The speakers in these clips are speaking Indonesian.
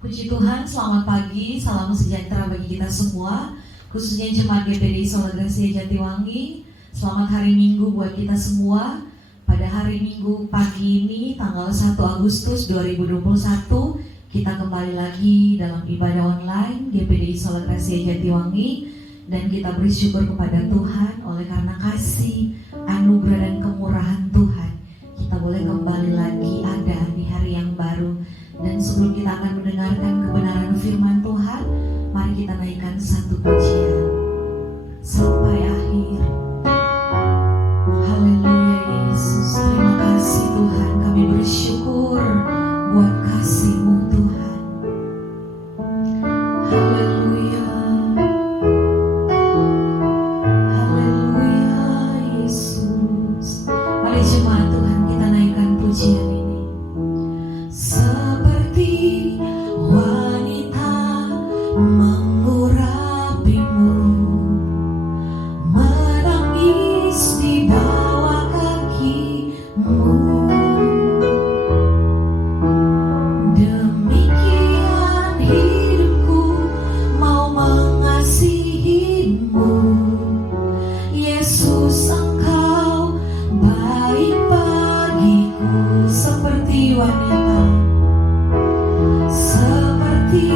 Puji Tuhan, selamat pagi, salam sejahtera bagi kita semua, khususnya jemaat GPDI Sola Gracia Jatiwangi. Selamat hari Minggu buat kita semua. Pada hari Minggu pagi ini, tanggal 1 Agustus 2021, kita kembali lagi dalam ibadah online GPDI Sola Gracia Jatiwangi. Dan kita bersyukur kepada Tuhan oleh karena kasih, anugerah dan kemurahan Tuhan. Kita boleh kembali lagi ada di hari yang baru. Dan sebelum kita akan mendengarkan kebenaran firman Tuhan, mari kita naikkan satu pujian sampai akhir. Haleluya Yesus, terima kasih Tuhan, kami bersyukur buat kasih-Mu Tuhan. Haleluya, haleluya Yesus. Mari jemaat Tuhan, kita naikkan pujian ini. Seperti wanita mengurapimu, menangis di bawah kakimu. Demikian hidupku mau mengasihimu. Yesus, Engkau baik bagiku. Seperti wanita, seperti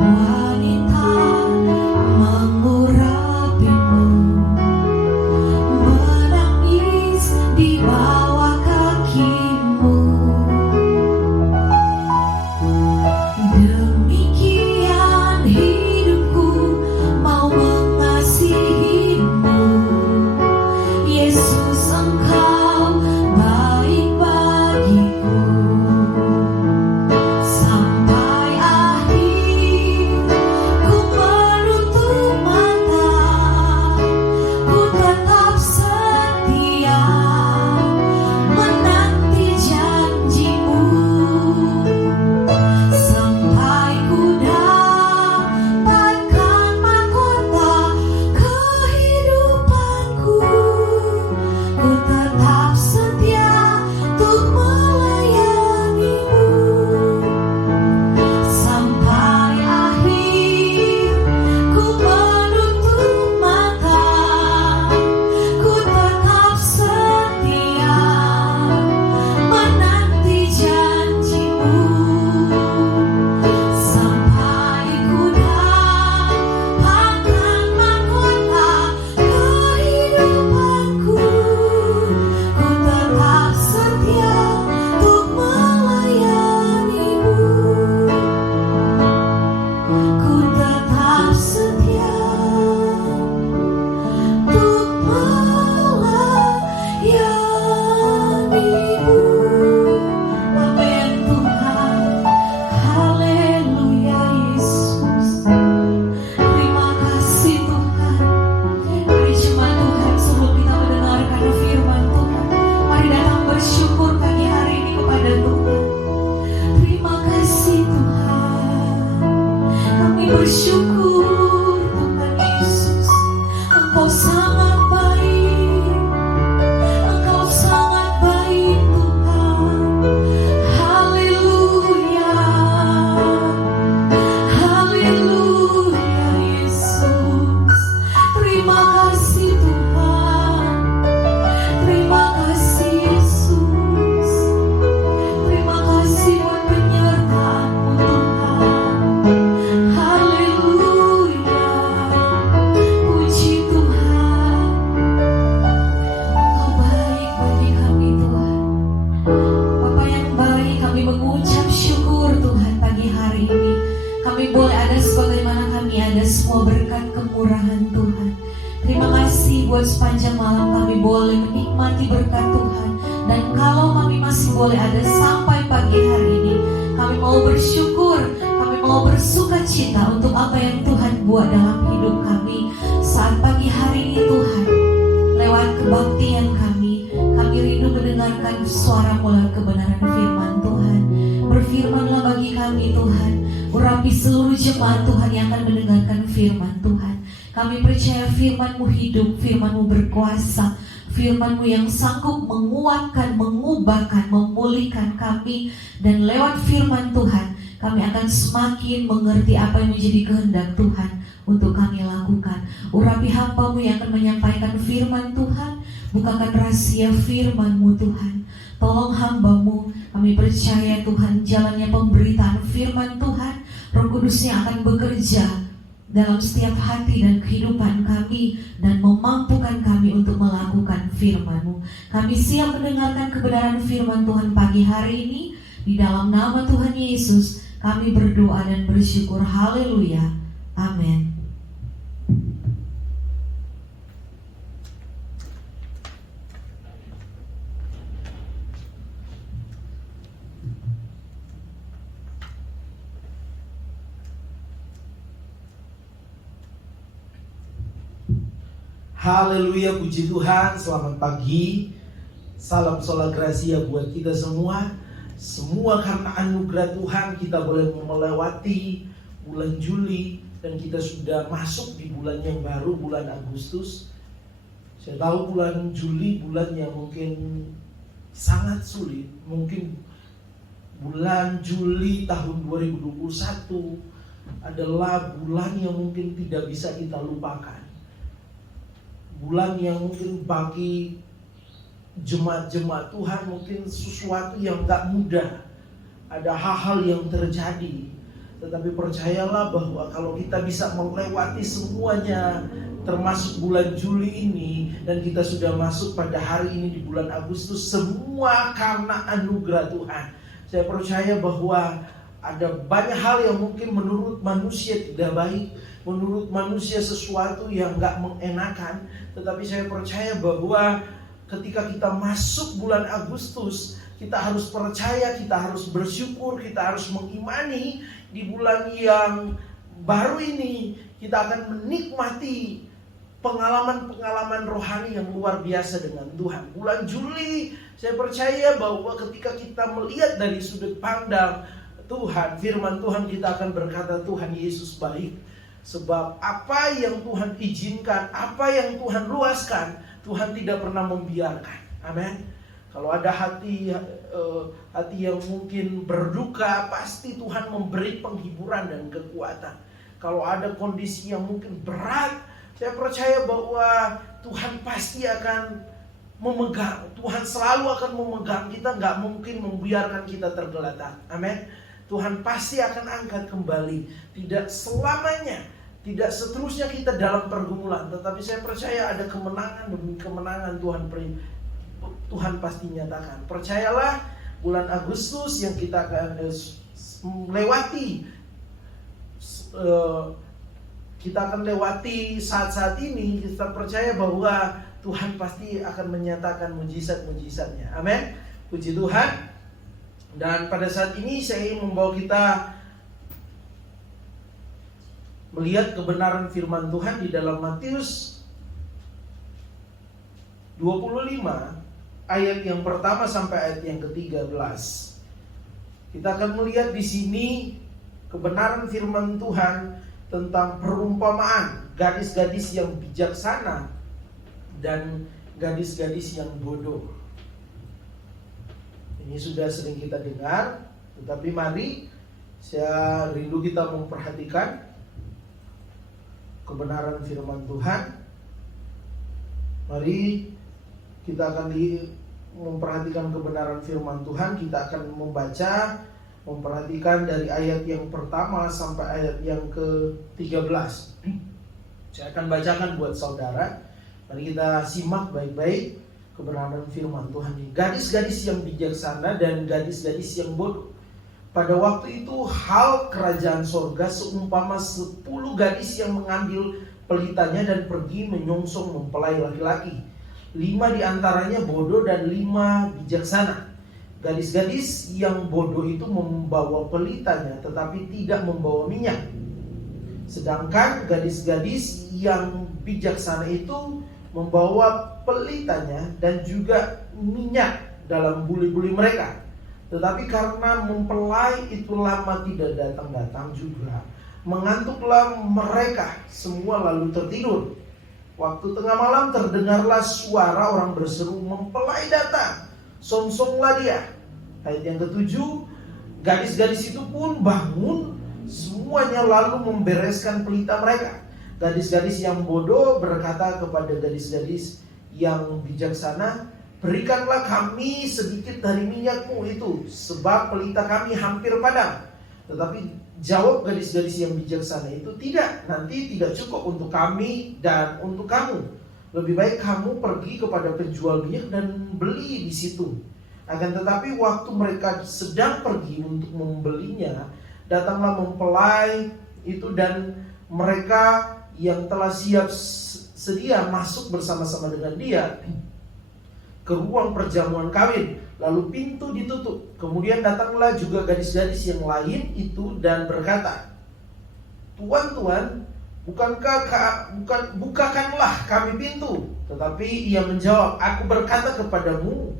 wanita mengurapimu, menangis di bawah kakimu. Demikian hidupku mau mengasihimu. Yesus, Engkau baik bagiku. Sampai akhir ku menutup mata, ku tetap setia menanti janji-Mu. Sampai ku dapatkan mahkota kehidupanku, ku tetap setia untuk melayani-Mu. Sampai akhir ku menutup mata, ku tetap setia menanti janji-Mu. Sampai ku dapatkan mahkota kehidupanku, ku tetap setia untuk melayani-Mu. Ku tetap setia untuk melayani-Mu. Amin Tuhan, haleluya Yesus. Terima kasih Tuhan. Mari jemaat Tuhan, sebelum kita mendengarkan firman Tuhan, mari datang bersyukur pagi hari ini kepada Tuhan. Terima kasih Tuhan, kami bersyukur Tuhan Yesus. Engkau sangat baik, Engkau sangat baik Tuhan. Haleluya, haleluya Yesus. Terima kasih Tuhan, terima kasih Yesus. Terima kasih buat penyertaan-Mu Tuhan. Haleluya, puji Tuhan. Engkau baik bagi kami Tuhan. Bapa yang baik, kami mengucap syukur Tuhan pagi hari ini. Kami boleh ada sebagaimana kami ada, semua berkat kemurahan Tuhan. Terima kasih buat sepanjang malam kami boleh menikmati berkat Tuhan. Dan kalau kami masih boleh ada sampai pagi hari ini, kami mau bersyukur, kami mau bersuka cita untuk apa yang Tuhan buat dalam hidup kami saat pagi hari ini Tuhan. Lewat kebaktian kami rindu mendengarkan suara-Mu lewat kebenaran firman Tuhan. Berfirmanlah bagi kami Tuhan, urapi seluruh jemaat Tuhan yang akan mendengarkan firman Tuhan. Kami percaya firman-Mu hidup, firman-Mu berkuasa, firman-Mu yang sanggup menguatkan, mengubahkan, memulihkan kami. Dan lewat firman Tuhan kami akan semakin mengerti apa yang menjadi kehendak Tuhan untuk kami lakukan. Urapi hamba-Mu yang akan menyampaikan firman Tuhan, bukakan rahasia firman-Mu Tuhan. Tolong hamba-Mu, kami percaya Tuhan jalannya pemberitaan firman Tuhan, Roh Kudus-Nya akan bekerja dalam setiap hati dan kehidupan kami dan memampukan kami untuk melakukan firman-Mu. Kami siap mendengarkan kebenaran firman Tuhan pagi hari ini. Di dalam nama Tuhan Yesus kami berdoa dan bersyukur. Haleluya. Amin. Haleluya, puji Tuhan, selamat pagi. Salam sola gracia buat kita semua. Semua karena anugerah Tuhan kita boleh melewati bulan Juli dan kita sudah masuk di bulan yang baru, bulan Agustus. Saya tahu bulan Juli bulan yang mungkin sangat sulit. Mungkin bulan Juli tahun 2021 adalah bulan yang mungkin tidak bisa kita lupakan. Bulan yang mungkin bagi jemaat-jemaat Tuhan mungkin sesuatu yang gak mudah. Ada hal-hal yang terjadi. Tetapi percayalah bahwa kalau kita bisa melewati semuanya, termasuk bulan Juli ini, dan kita sudah masuk pada hari ini di bulan Agustus, semua karena anugerah Tuhan. Saya percaya bahwa ada banyak hal yang mungkin menurut manusia tidak baik, menurut manusia sesuatu yang gak mengenakan. Tetapi saya percaya bahwa ketika kita masuk bulan Agustus, kita harus percaya, kita harus bersyukur, kita harus mengimani di bulan yang baru ini kita akan menikmati pengalaman-pengalaman rohani yang luar biasa dengan Tuhan. Bulan Juli, saya percaya bahwa ketika kita melihat dari sudut pandang Tuhan, firman Tuhan, kita akan berkata Tuhan Yesus baik. Sebab apa yang Tuhan izinkan, apa yang Tuhan luaskan, Tuhan tidak pernah membiarkan. Amin. Kalau ada hati yang mungkin berduka, pasti Tuhan memberi penghiburan dan kekuatan. Kalau ada kondisi yang mungkin berat, saya percaya bahwa Tuhan pasti akan memegang. Tuhan selalu akan memegang kita, gak mungkin membiarkan kita tergeletak. Amin. Tuhan pasti akan angkat kembali. Tidak selamanya, tidak seterusnya kita dalam pergumulan. Tetapi saya percaya ada kemenangan demi kemenangan Tuhan pasti nyatakan. Percayalah, bulan Agustus yang kita akan melewati, kita akan lewati saat-saat ini. Kita percaya bahwa Tuhan pasti akan menyatakan mujizat-mujizatnya. Amin. Puji Tuhan. Dan pada saat ini saya ingin membawa kita melihat kebenaran firman Tuhan di dalam Matius 25 ayat yang pertama sampai ayat yang ke-13. Kita akan melihat di sini kebenaran firman Tuhan tentang perumpamaan gadis-gadis yang bijaksana dan gadis-gadis yang bodoh. Ini sudah sering kita dengar, tetapi mari saya rindu kita memperhatikan kebenaran firman Tuhan. Mari kita akan memperhatikan kebenaran firman Tuhan. Kita akan memperhatikan dari ayat yang pertama sampai ayat yang ke-13. Saya akan bacakan buat saudara. Mari kita simak baik-baik kebenaran firman Tuhan ini. Gadis-gadis yang bijaksana dan gadis-gadis yang bodoh. Pada waktu itu hal kerajaan sorga seumpama 10 gadis yang mengambil pelitanya dan pergi menyongsong mempelai laki-laki. 5 diantaranya bodoh dan 5 bijaksana. Gadis-gadis yang bodoh itu membawa pelitanya tetapi tidak membawa minyak. Sedangkan gadis-gadis yang bijaksana itu membawa pelitanya dan juga minyak dalam buli-buli mereka. Tetapi karena mempelai itu lama tidak datang-datang juga, mengantuklah mereka semua lalu tertidur. Waktu tengah malam terdengarlah suara orang berseru, mempelai datang, songsonglah dia. Ayat yang ke-7, Gadis-gadis itu pun bangun, semuanya lalu membereskan pelita mereka. Gadis-gadis yang bodoh berkata kepada gadis-gadis yang bijaksana, berikanlah kami sedikit dari minyakmu itu, sebab pelita kami hampir padam. Tetapi jawab gadis-gadis yang bijaksana itu, tidak, nanti tidak cukup untuk kami dan untuk kamu. Lebih baik kamu pergi kepada penjual minyak dan beli di situ. Akan tetapi waktu mereka sedang pergi untuk membelinya, datanglah mempelai itu dan mereka yang telah siap sedia masuk bersama-sama dengan dia ke ruang perjamuan kawin. Lalu pintu ditutup. Kemudian datanglah juga gadis-gadis yang lain itu dan berkata, Tuan, bukakanlah kami pintu. Tetapi ia menjawab, aku berkata kepadamu,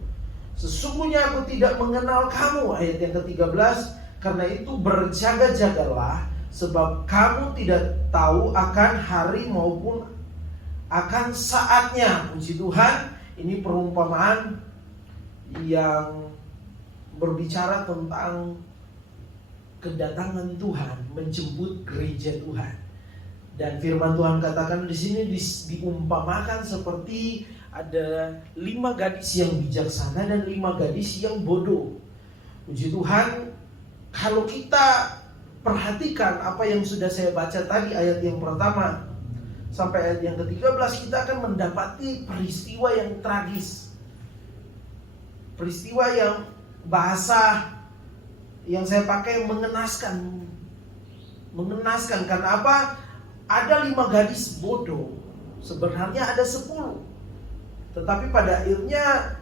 sesungguhnya aku tidak mengenal kamu. Ayat yang ke-13, karena itu berjaga-jagalah, sebab kamu tidak tahu akan hari maupun akan saatnya. Puji Tuhan, ini perumpamaan yang berbicara tentang kedatangan Tuhan, menjemput gereja Tuhan. Dan firman Tuhan katakan di sini diumpamakan seperti ada 5 gadis yang bijaksana dan 5 gadis yang bodoh. Puji Tuhan, kalau kita perhatikan apa yang sudah saya baca tadi, ayat yang pertama sampai ayat yang ke-13, kita akan mendapati peristiwa yang tragis. Peristiwa yang bahasa yang saya pakai mengenaskan. Karena apa? Ada 5 gadis bodoh. Sebenarnya ada 10. Tetapi pada akhirnya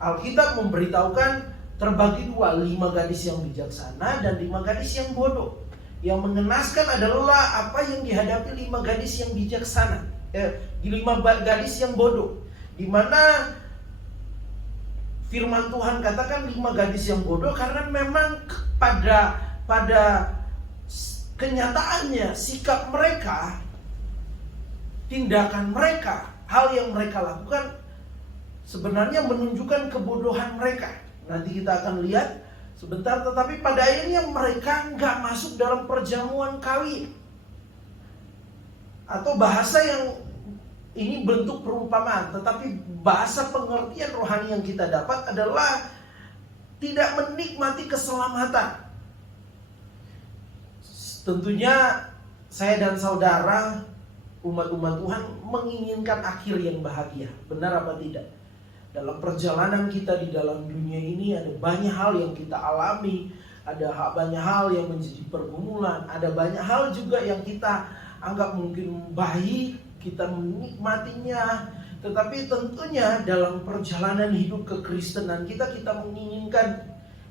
Alkitab memberitahukan terbagi 2, 5 gadis yang bijaksana dan 5 gadis yang bodoh. Yang mengenaskan adalah apa yang dihadapi 5 gadis yang bijaksana, 5 gadis yang bodoh. Di mana firman Tuhan katakan 5 gadis yang bodoh karena memang pada kenyataannya sikap mereka, tindakan mereka, hal yang mereka lakukan sebenarnya menunjukkan kebodohan mereka. Nanti kita akan lihat sebentar, tetapi pada akhirnya mereka nggak masuk dalam perjamuan kawin. Atau bahasa yang ini bentuk perumpamaan, tetapi bahasa pengertian rohani yang kita dapat adalah tidak menikmati keselamatan. Tentunya saya dan saudara umat-umat Tuhan menginginkan akhir yang bahagia. Benar apa tidak? Dalam perjalanan kita di dalam dunia ini ada banyak hal yang kita alami, ada banyak hal yang menjadi pergumulan, ada banyak hal juga yang kita anggap mungkin baik, kita menikmatinya. Tetapi tentunya dalam perjalanan hidup kekristenan kita menginginkan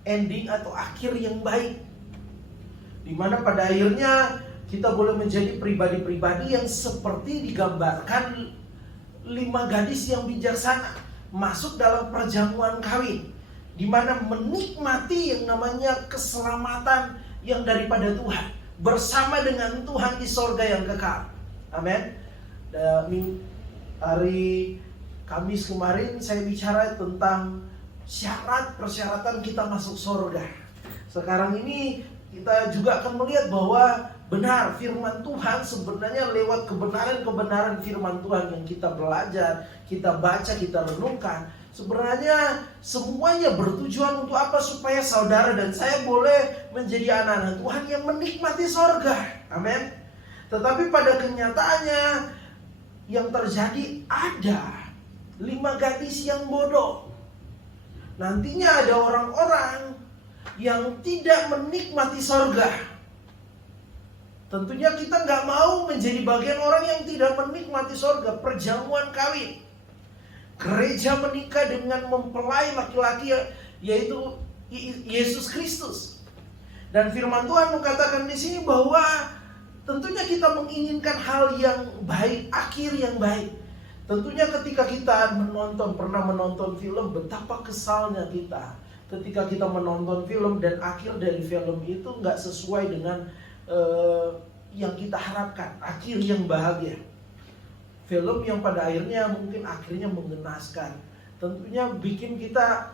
ending atau akhir yang baik, di mana pada akhirnya kita boleh menjadi pribadi-pribadi yang seperti digambarkan 5 gadis yang bijaksana masuk dalam perjamuan kawin, di mana menikmati yang namanya keselamatan yang daripada Tuhan, bersama dengan Tuhan di sorga yang kekal. Amin. Hari Kamis kemarin saya bicara tentang persyaratan kita masuk sorga. Sekarang ini kita juga akan melihat bahwa benar firman Tuhan sebenarnya lewat kebenaran-kebenaran firman Tuhan yang kita belajar, kita baca, kita renungkan, sebenarnya semuanya bertujuan untuk apa? Supaya saudara dan saya boleh menjadi anak-anak Tuhan yang menikmati sorga. Amin. Tetapi pada kenyataannya yang terjadi ada 5 gadis yang bodoh. Nantinya ada orang-orang yang tidak menikmati sorga. Tentunya kita nggak mau menjadi bagian orang yang tidak menikmati sorga, perjamuan kawin. Gereja menikah dengan mempelai laki-laki yaitu Yesus Kristus. Dan firman Tuhan mengatakan di sini bahwa tentunya kita menginginkan hal yang baik, akhir yang baik. Tentunya ketika kita pernah menonton film, betapa kesalnya kita ketika kita menonton film dan akhir dari film itu nggak sesuai dengan yang kita harapkan, akhir yang bahagia. Film yang pada akhirnya mungkin akhirnya mengenaskan, tentunya bikin kita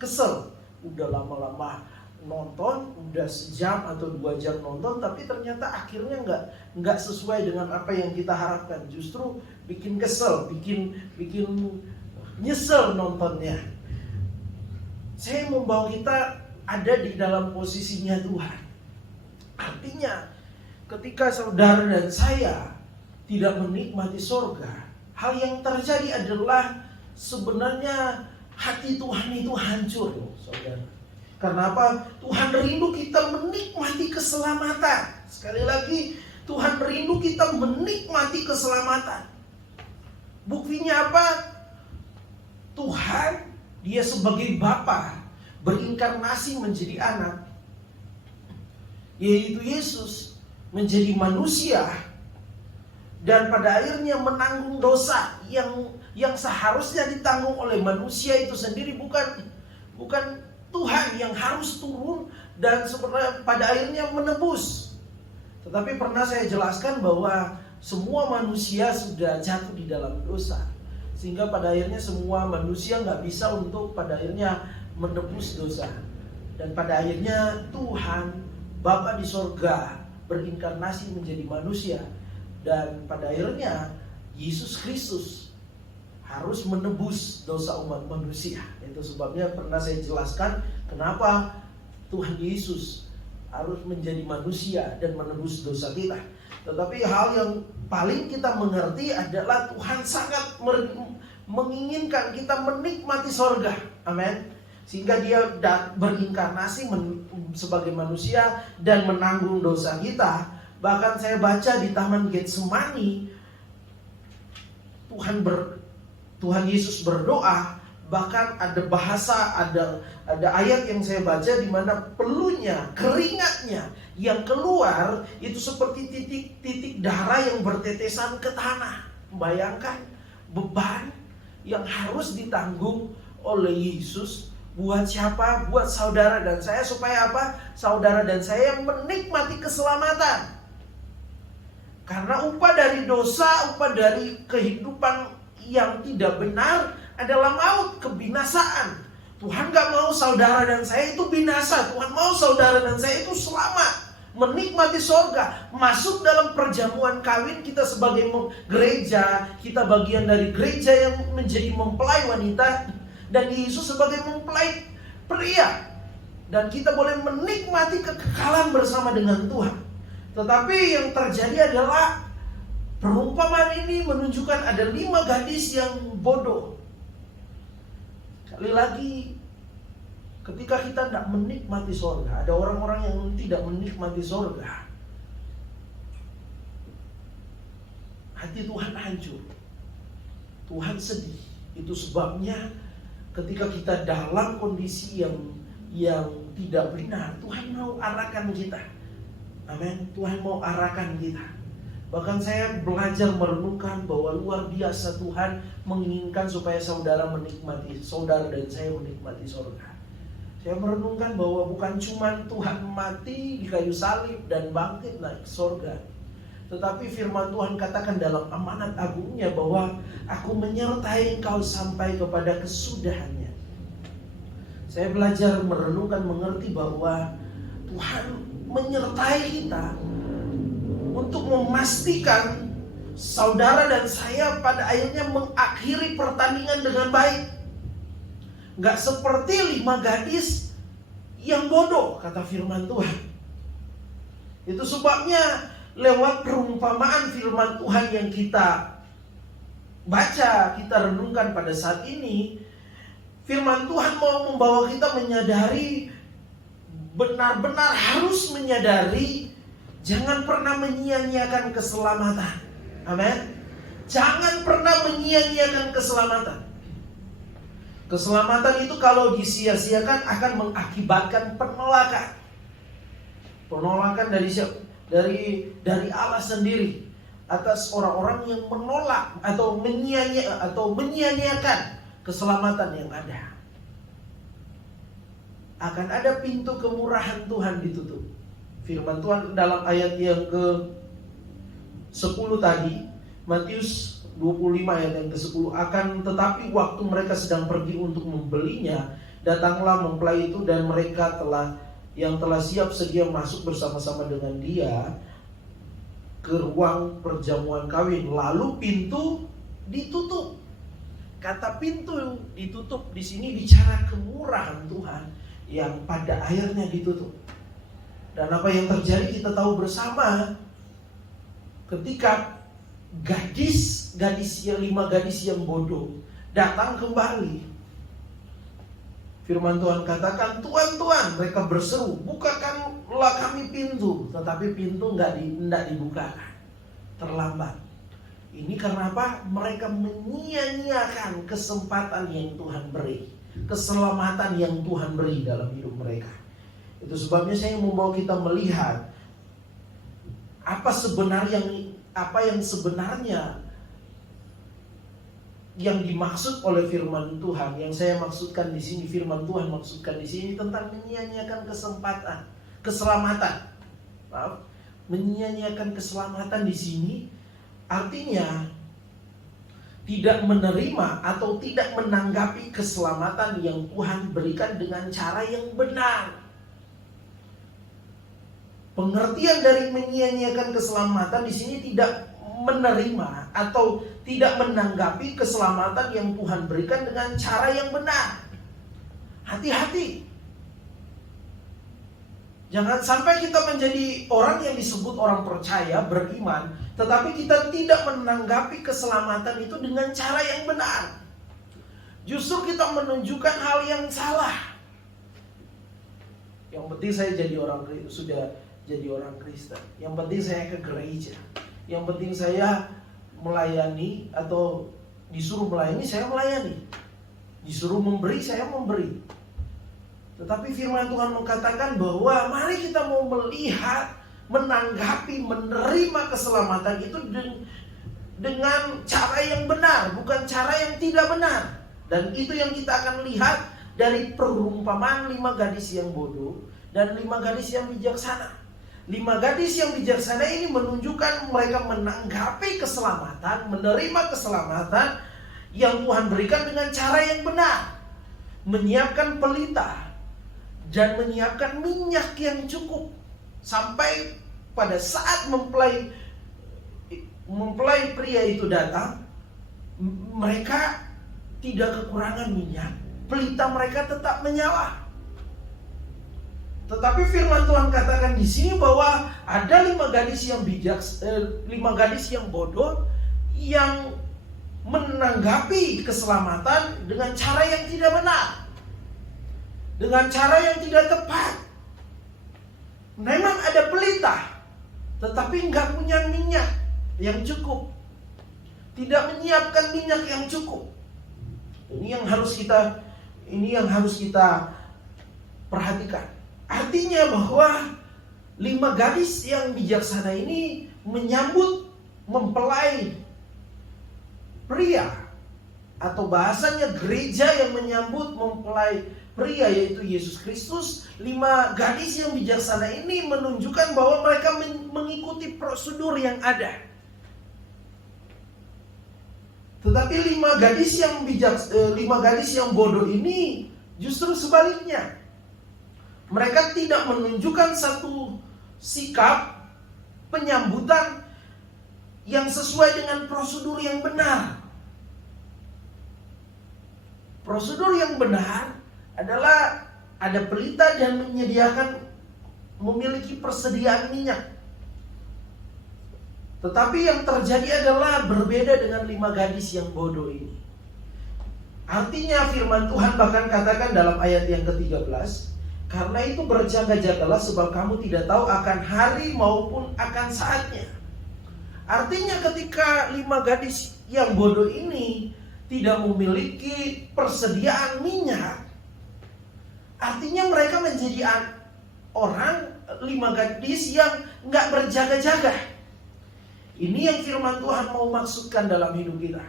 kesel. Udah lama-lama nonton, udah sejam atau 2 jam nonton, tapi ternyata akhirnya nggak sesuai dengan apa yang kita harapkan. Justru bikin kesel, bikin nyesel nontonnya. Saya membawa kita ada di dalam posisinya Tuhan. Artinya ketika saudara dan saya tidak menikmati sorga, hal yang terjadi adalah sebenarnya hati Tuhan itu hancur loh, saudara. Karena apa? Tuhan rindu kita menikmati keselamatan. Sekali lagi, Tuhan rindu kita menikmati keselamatan. Buktinya apa? Tuhan, dia sebagai Bapa berinkarnasi menjadi anak, yaitu Yesus menjadi manusia, dan pada akhirnya menanggung dosa yang seharusnya ditanggung oleh manusia itu sendiri, bukan Tuhan yang harus turun dan sebenarnya pada akhirnya menebus. Tetapi pernah saya jelaskan bahwa semua manusia sudah jatuh di dalam dosa, sehingga pada akhirnya semua manusia nggak bisa untuk pada akhirnya menebus dosa. Dan pada akhirnya Tuhan Bapa di sorga berinkarnasi menjadi manusia, dan pada akhirnya Yesus Kristus harus menebus dosa umat manusia. Itu sebabnya pernah saya jelaskan kenapa Tuhan Yesus harus menjadi manusia dan menebus dosa kita. Tetapi hal yang paling kita mengerti adalah Tuhan sangat menginginkan kita menikmati sorga. Amin. Sehingga dia berinkarnasi sebagai manusia dan menanggung dosa kita. Bahkan saya baca di Taman Getsemani, Tuhan Yesus berdoa, bahkan ada bahasa, ada ayat yang saya baca di mana peluhnya, keringatnya yang keluar itu seperti titik-titik darah yang bertetesan ke tanah. Bayangkan beban yang harus ditanggung oleh Yesus buat siapa? Buat saudara dan saya, supaya apa? Saudara dan saya menikmati keselamatan. Karena upah dari dosa, upah dari kehidupan yang tidak benar adalah maut, kebinasaan. Tuhan gak mau saudara dan saya itu binasa. Tuhan mau saudara dan saya itu selamat, menikmati sorga, masuk dalam perjamuan kawin. Kita sebagai gereja, kita bagian dari gereja yang menjadi mempelai wanita, dan Yesus sebagai mempelai pria, dan kita boleh menikmati kekekalan bersama dengan Tuhan. Tetapi yang terjadi adalah perumpamaan ini menunjukkan ada 5 gadis yang bodoh. Sekali lagi, ketika kita tidak menikmati sorga, ada orang-orang yang tidak menikmati sorga, hati Tuhan hancur, Tuhan sedih. Itu sebabnya ketika kita dalam kondisi yang tidak benar, Tuhan mau arahkan kita. Amin. Tuhan mau arahkan kita. Bahkan saya belajar merenungkan bahwa luar biasa Tuhan menginginkan supaya saudara dan saya menikmati sorga. Saya merenungkan bahwa bukan cuma Tuhan mati di kayu salib dan bangkit naik sorga, tetapi firman Tuhan katakan dalam amanat agungnya bahwa aku menyertai engkau sampai kepada kesudahannya. Saya belajar merenungkan, mengerti bahwa Tuhan menyertai kita untuk memastikan saudara dan saya pada akhirnya mengakhiri pertandingan dengan baik. Gak seperti 5 gadis yang bodoh, kata firman Tuhan. Itu sebabnya lewat perumpamaan firman Tuhan yang kita baca, kita renungkan pada saat ini, firman Tuhan mau membawa kita menyadari, benar-benar harus menyadari, jangan pernah menyia-nyiakan keselamatan. Amin. Jangan pernah menyia-nyiakan keselamatan. Keselamatan itu kalau disia-siakan akan mengakibatkan penolakan. Penolakan dari siapa? Dari Allah sendiri atas orang-orang yang menolak atau menyia-nyiakan keselamatan yang ada. Akan ada pintu kemurahan Tuhan ditutup. Firman Tuhan dalam ayat yang ke-10 tadi, Matius 25 ayat yang ke-10, akan tetapi waktu mereka sedang pergi untuk membelinya, datanglah mempelai itu dan mereka telah yang telah siap sedia masuk bersama-sama dengan dia ke ruang perjamuan kawin. Lalu pintu ditutup. Kata pintu ditutup di sini bicara kemurahan Tuhan yang pada akhirnya ditutup. Dan apa yang terjadi kita tahu bersama, ketika lima gadis yang bodoh datang kembali. Firman Tuhan katakan, Tuhan, Tuhan, mereka berseru, bukakanlah kami pintu. Tetapi pintu tidak dibukakan, terlambat. Ini karena apa? Mereka menyia-nyiakan kesempatan yang Tuhan beri, keselamatan yang Tuhan beri dalam hidup mereka. Itu sebabnya saya membawa kita melihat apa yang sebenarnya yang dimaksud oleh firman Tuhan. Yang saya maksudkan di sini, firman Tuhan maksudkan di sini tentang menyia-nyiakan keselamatan. Maaf, menyia-nyiakan keselamatan di sini artinya tidak menerima atau tidak menanggapi keselamatan yang Tuhan berikan dengan cara yang benar. Pengertian dari menyia-nyiakan keselamatan di sini tidak menerima atau tidak menanggapi keselamatan yang Tuhan berikan dengan cara yang benar. Hati-hati. Jangan sampai kita menjadi orang yang disebut orang percaya, beriman, tetapi kita tidak menanggapi keselamatan itu dengan cara yang benar. Justru kita menunjukkan hal yang salah. Yang penting saya sudah jadi orang Kristen. Yang penting saya ke gereja. Yang penting saya melayani atau disuruh melayani, saya melayani. Disuruh memberi, saya memberi. Tetapi firman Tuhan mengatakan bahwa mari kita mau melihat, menanggapi, menerima keselamatan itu dengan cara yang benar, bukan cara yang tidak benar. Dan itu yang kita akan lihat dari perumpamaan 5 gadis yang bodoh dan 5 gadis yang bijaksana. 5 gadis yang bijaksana ini menunjukkan mereka menanggapi keselamatan, menerima keselamatan yang Tuhan berikan dengan cara yang benar. Menyiapkan pelita dan menyiapkan minyak yang cukup. Sampai pada saat mempelai pria itu datang, mereka tidak kekurangan minyak. Pelita mereka tetap menyala. Tetapi firman Tuhan katakan di sini bahwa ada 5 gadis yang 5 gadis yang bodoh yang menanggapi keselamatan dengan cara yang tidak benar, dengan cara yang tidak tepat. Memang ada pelita, tetapi nggak punya minyak yang cukup, tidak menyiapkan minyak yang cukup. Ini yang harus kita perhatikan. Artinya bahwa 5 gadis yang bijaksana ini menyambut mempelai pria, atau bahasanya gereja yang menyambut mempelai pria, yaitu Yesus Kristus. 5 gadis yang bijaksana ini menunjukkan bahwa mereka mengikuti prosedur yang ada. Tetapi 5 gadis yang bodoh ini justru sebaliknya. Mereka tidak menunjukkan satu sikap penyambutan yang sesuai dengan prosedur yang benar. Prosedur yang benar adalah ada pelita dan memiliki persediaan minyak. Tetapi yang terjadi adalah berbeda dengan 5 gadis yang bodoh ini. Artinya firman Tuhan bahkan katakan dalam ayat yang ke-13, karena itu berjaga-jagalah sebab kamu tidak tahu akan hari maupun akan saatnya. Artinya ketika 5 gadis yang bodoh ini tidak memiliki persediaan minyak, artinya mereka menjadi orang 5 gadis yang gak berjaga-jaga. Ini yang firman Tuhan mau maksudkan dalam hidup kita.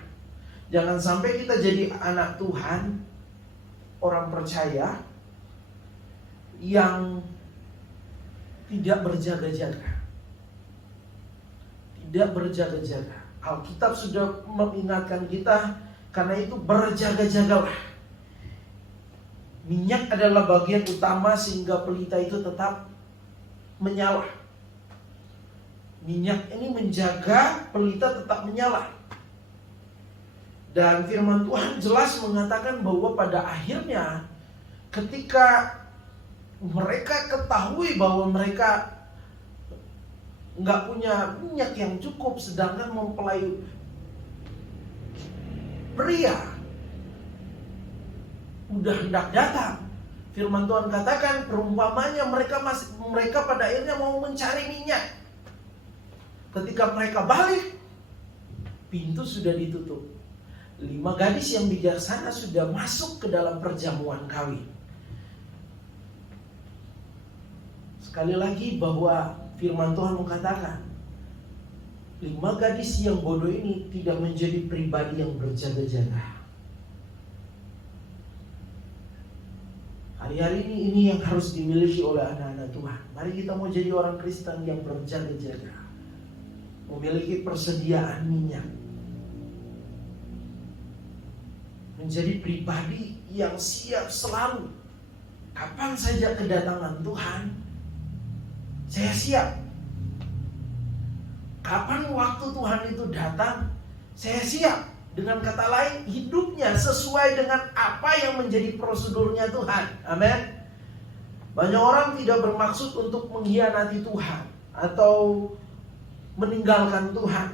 Jangan sampai kita jadi anak Tuhan, orang percaya yang tidak berjaga-jaga. Tidak berjaga-jaga. Alkitab sudah mengingatkan kita, karena itu berjaga-jagalah. Minyak adalah bagian utama sehingga pelita itu tetap menyala. Minyak ini menjaga pelita tetap menyala. Dan firman Tuhan jelas mengatakan bahwa pada akhirnya ketika mereka ketahui bahwa mereka nggak punya minyak yang cukup, sedangkan mempelai pria udah hendak datang, firman Tuhan katakan perumpamannya mereka pada akhirnya mau mencari minyak. Ketika mereka balik, pintu sudah ditutup. 5 gadis yang bijaksana sudah masuk ke dalam perjamuan kawin. Sekali lagi bahwa firman Tuhan mengatakan 5 gadis yang bodoh ini tidak menjadi pribadi yang berjaga-jaga. Hari-hari ini yang harus dimiliki oleh anak-anak Tuhan. Mari kita mau jadi orang Kristen yang berjaga-jaga, memiliki persediaan minyak, menjadi pribadi yang siap selalu. Kapan saja kedatangan Tuhan, saya siap. Kapan waktu Tuhan itu datang, saya siap. Dengan kata lain, hidupnya sesuai dengan apa yang menjadi prosedurnya Tuhan. Amin. Banyak orang tidak bermaksud untuk mengkhianati Tuhan atau meninggalkan Tuhan.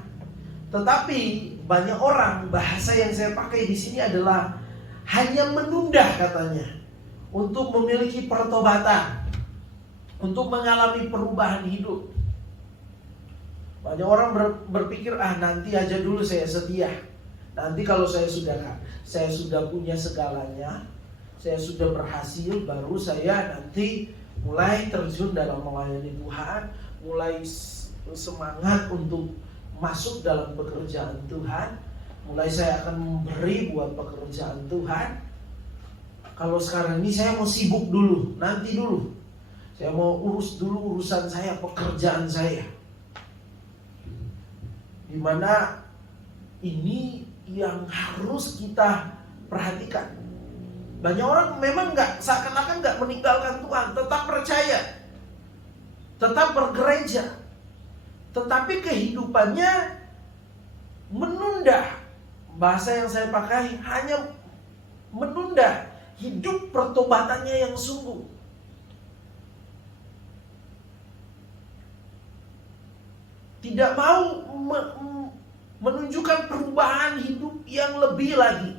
Tetapi banyak orang, bahasa yang saya pakai di sini adalah hanya menunda katanya untuk memiliki pertobatan, untuk mengalami perubahan hidup. Banyak orang berpikir, nanti aja dulu saya setia. Nanti kalau saya sudah punya segalanya, saya sudah berhasil, baru saya nanti mulai terjun dalam melayani Tuhan, mulai semangat untuk masuk dalam pekerjaan Tuhan, mulai saya akan memberi buat pekerjaan Tuhan. Kalau sekarang ini saya mau sibuk dulu, nanti dulu. Saya mau urus dulu urusan saya, pekerjaan saya. Dimana ini yang harus kita perhatikan. Banyak orang memang seakan-akan nggak meninggalkan Tuhan, tetap percaya, tetap bergereja, tetapi kehidupannya menunda. Bahasa yang saya pakai hanya menunda hidup pertobatannya yang sungguh. Tidak mau menunjukkan perubahan hidup yang lebih lagi.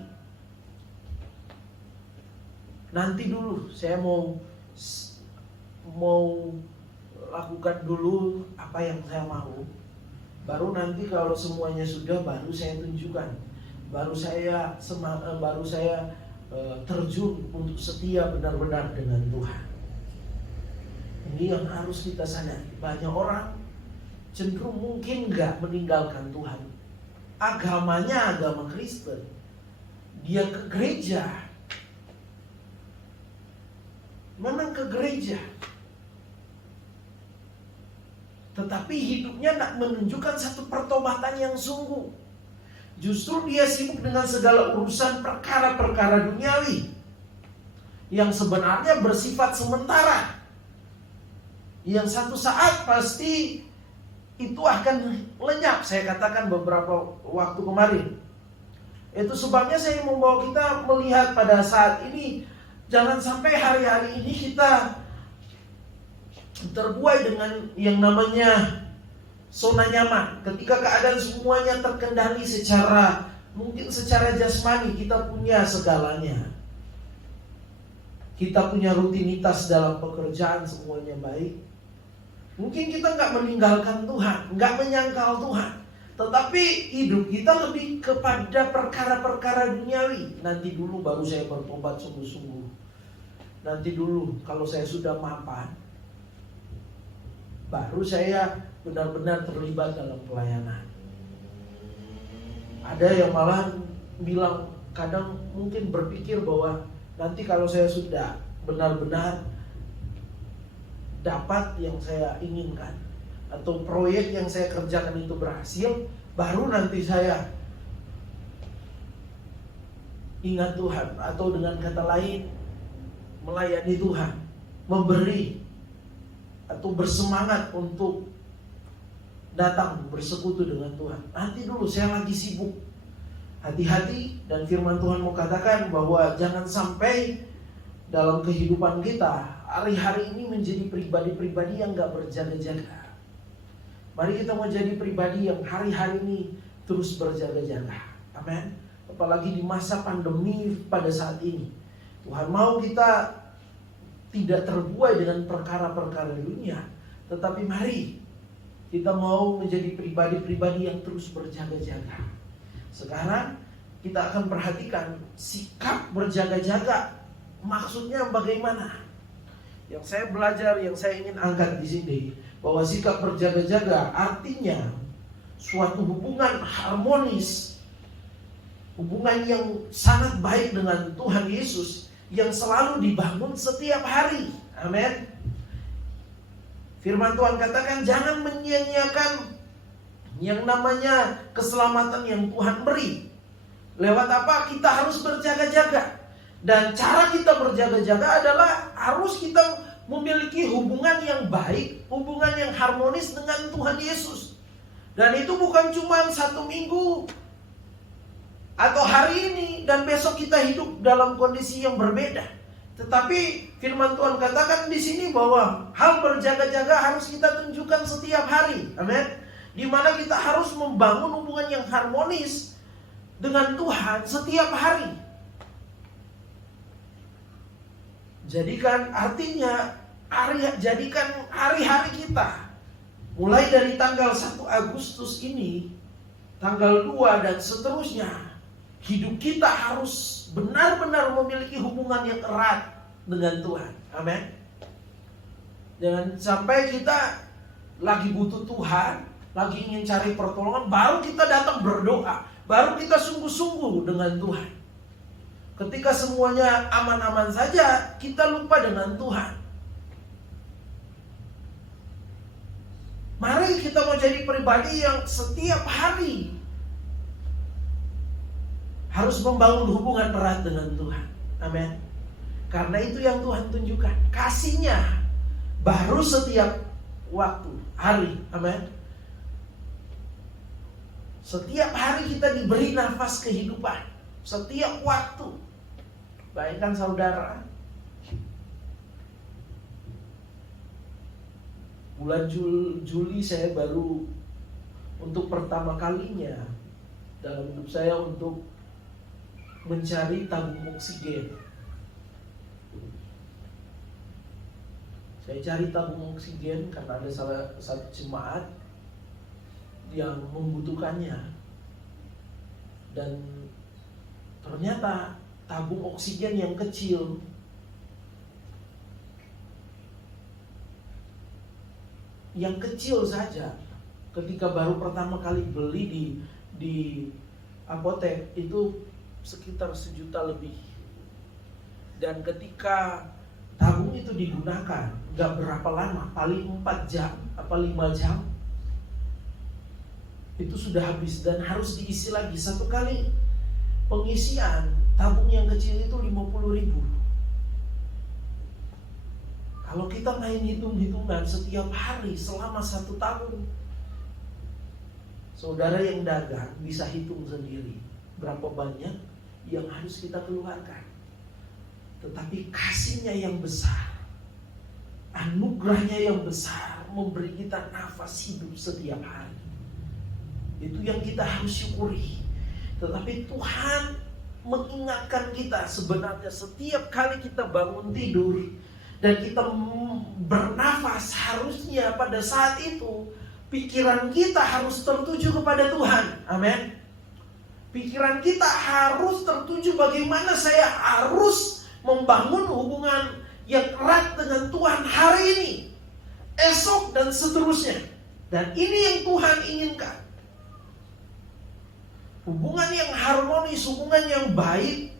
Nanti dulu saya mau lakukan dulu apa yang saya mau. Baru nanti kalau semuanya sudah, baru saya tunjukkan. Baru saya terjun untuk setia benar-benar dengan Tuhan. Ini yang harus kita sadari. Banyak orang cenderung mungkin nggak meninggalkan Tuhan. Agamanya agama Kristen, dia ke gereja, memang ke gereja, tetapi hidupnya tak menunjukkan satu pertobatan yang sungguh. Justru dia sibuk dengan segala urusan perkara-perkara duniawi yang sebenarnya bersifat sementara, yang satu saat pasti itu akan lenyap. Saya katakan beberapa waktu kemarin. Itu sebabnya saya membawa kita melihat pada saat ini, jangan sampai hari-hari ini kita terbuai dengan yang namanya zona nyaman. Ketika keadaan semuanya terkendali mungkin secara jasmani, kita punya segalanya. Kita punya rutinitas dalam pekerjaan, semuanya baik. Mungkin kita nggak meninggalkan Tuhan, nggak menyangkal Tuhan, tetapi hidup kita lebih kepada perkara-perkara duniawi. Nanti dulu baru saya bertobat sungguh-sungguh. Nanti dulu kalau saya sudah mapan, baru saya benar-benar terlibat dalam pelayanan. Ada yang malah bilang, kadang mungkin berpikir bahwa nanti kalau saya sudah benar-benar dapat yang saya inginkan, atau proyek yang saya kerjakan itu berhasil, baru nanti saya ingat Tuhan. Atau dengan kata lain, melayani Tuhan, memberi atau bersemangat untuk datang bersekutu dengan Tuhan. Nanti dulu saya lagi sibuk. Hati-hati, dan firman Tuhan mau katakan bahwa jangan sampai dalam kehidupan kita hari-hari ini menjadi pribadi-pribadi yang gak berjaga-jaga. Mari kita mau jadi pribadi yang hari-hari ini terus berjaga-jaga. Amin. Apalagi di masa pandemi pada saat ini. Tuhan mau kita tidak terbuai dengan perkara-perkara dunia, tetapi mari kita mau menjadi pribadi-pribadi yang terus berjaga-jaga. Sekarang kita akan perhatikan sikap berjaga-jaga. Maksudnya bagaimana? Yang saya belajar, yang saya ingin angkat di sini, bahwa sikap berjaga-jaga artinya suatu hubungan harmonis, hubungan yang sangat baik dengan Tuhan Yesus yang selalu dibangun setiap hari. Amin. Firman Tuhan katakan jangan menyia-nyiakan yang namanya keselamatan yang Tuhan beri. Lewat apa? Kita harus berjaga-jaga. Dan cara kita berjaga-jaga adalah harus kita memiliki hubungan yang baik, hubungan yang harmonis dengan Tuhan Yesus. Dan itu bukan cuma 1 minggu atau hari ini dan besok kita hidup dalam kondisi yang berbeda. Tetapi firman Tuhan katakan di sini bahwa hal berjaga-jaga harus kita tunjukkan setiap hari. Amin. Di mana kita harus membangun hubungan yang harmonis dengan Tuhan setiap hari. Jadikan hari-hari kita mulai dari tanggal 1 Agustus ini, tanggal 2 dan seterusnya, hidup kita harus benar-benar memiliki hubungan yang erat dengan Tuhan. Amin. Jangan sampai kita lagi butuh Tuhan, lagi ingin cari pertolongan, baru kita datang berdoa, baru kita sungguh-sungguh dengan Tuhan. Ketika semuanya aman-aman saja, kita lupa dengan Tuhan. Mari kita mau jadi pribadi yang setiap hari harus membangun hubungan erat dengan Tuhan. Amin. Karena itu yang Tuhan tunjukkan. Kasih-Nya baru setiap waktu, hari. Amin. Setiap hari kita diberi nafas kehidupan. Setiap waktu. Bayangkan saudara, bulan Juli saya baru untuk pertama kalinya dalam hidup saya untuk mencari tabung oksigen. Saya cari tabung oksigen karena ada salah satu jemaat yang membutuhkannya. Dan ternyata tabung oksigen yang kecil saja ketika baru pertama kali beli di apotek itu sekitar 1 juta lebih. Dan ketika tabung itu digunakan gak berapa lama, paling 4 jam apa 5 jam itu sudah habis dan harus diisi lagi. Satu kali pengisian tabung yang kecil itu 50.000. Kalau kita main hitung-hitungan setiap hari selama 1 tahun, saudara yang dagang bisa hitung sendiri berapa banyak yang harus kita keluarkan. Tetapi kasih-Nya yang besar, anugerah-Nya yang besar memberi kita nafas hidup setiap hari. Itu yang kita harus syukuri. Tetapi Tuhan mengingatkan kita sebenarnya setiap kali kita bangun tidur dan kita bernafas, harusnya pada saat itu pikiran kita harus tertuju kepada Tuhan. Amin. Pikiran kita harus tertuju bagaimana saya harus membangun hubungan yang erat dengan Tuhan hari ini, esok dan seterusnya. Dan ini yang Tuhan inginkan. Hubungan yang harmonis, hubungan yang baik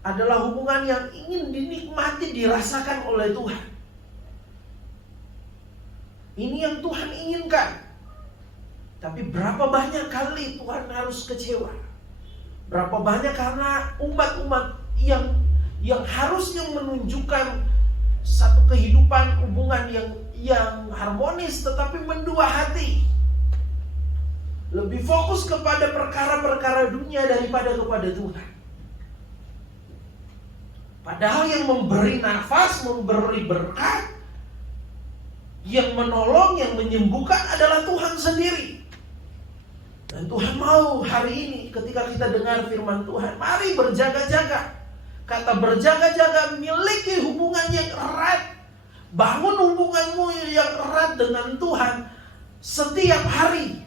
adalah hubungan yang ingin dinikmati, dirasakan oleh Tuhan. Ini yang Tuhan inginkan. Tapi berapa banyak kali Tuhan harus kecewa? Berapa banyak karena umat-umat yang yang harusnya menunjukkan satu kehidupan hubungan yang harmonis, tetapi mendua hati. Lebih fokus kepada perkara-perkara dunia daripada kepada Tuhan. Padahal yang memberi nafas, memberi berkat, yang menolong, yang menyembuhkan adalah Tuhan sendiri. Dan Tuhan mau hari ini ketika kita dengar firman Tuhan, mari berjaga-jaga. Kata berjaga-jaga, miliki hubungan yang erat. Bangun hubunganmu yang erat dengan Tuhan setiap hari.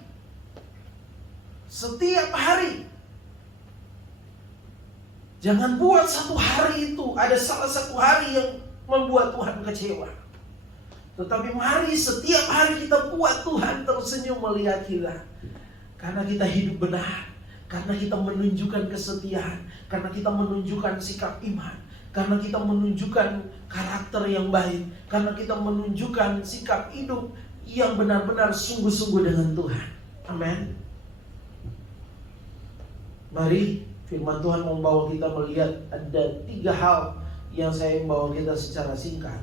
Setiap hari. Jangan buat satu hari itu ada salah satu hari yang membuat Tuhan kecewa. Tetapi mari setiap hari kita buat Tuhan tersenyum melihat kita. Karena kita hidup benar. Karena kita menunjukkan kesetiaan. Karena kita menunjukkan sikap iman. Karena kita menunjukkan karakter yang baik. Karena kita menunjukkan sikap hidup yang benar-benar sungguh-sungguh dengan Tuhan. Amin. Mari firman Tuhan membawa kita melihat ada 3 hal yang saya membawa kita secara singkat.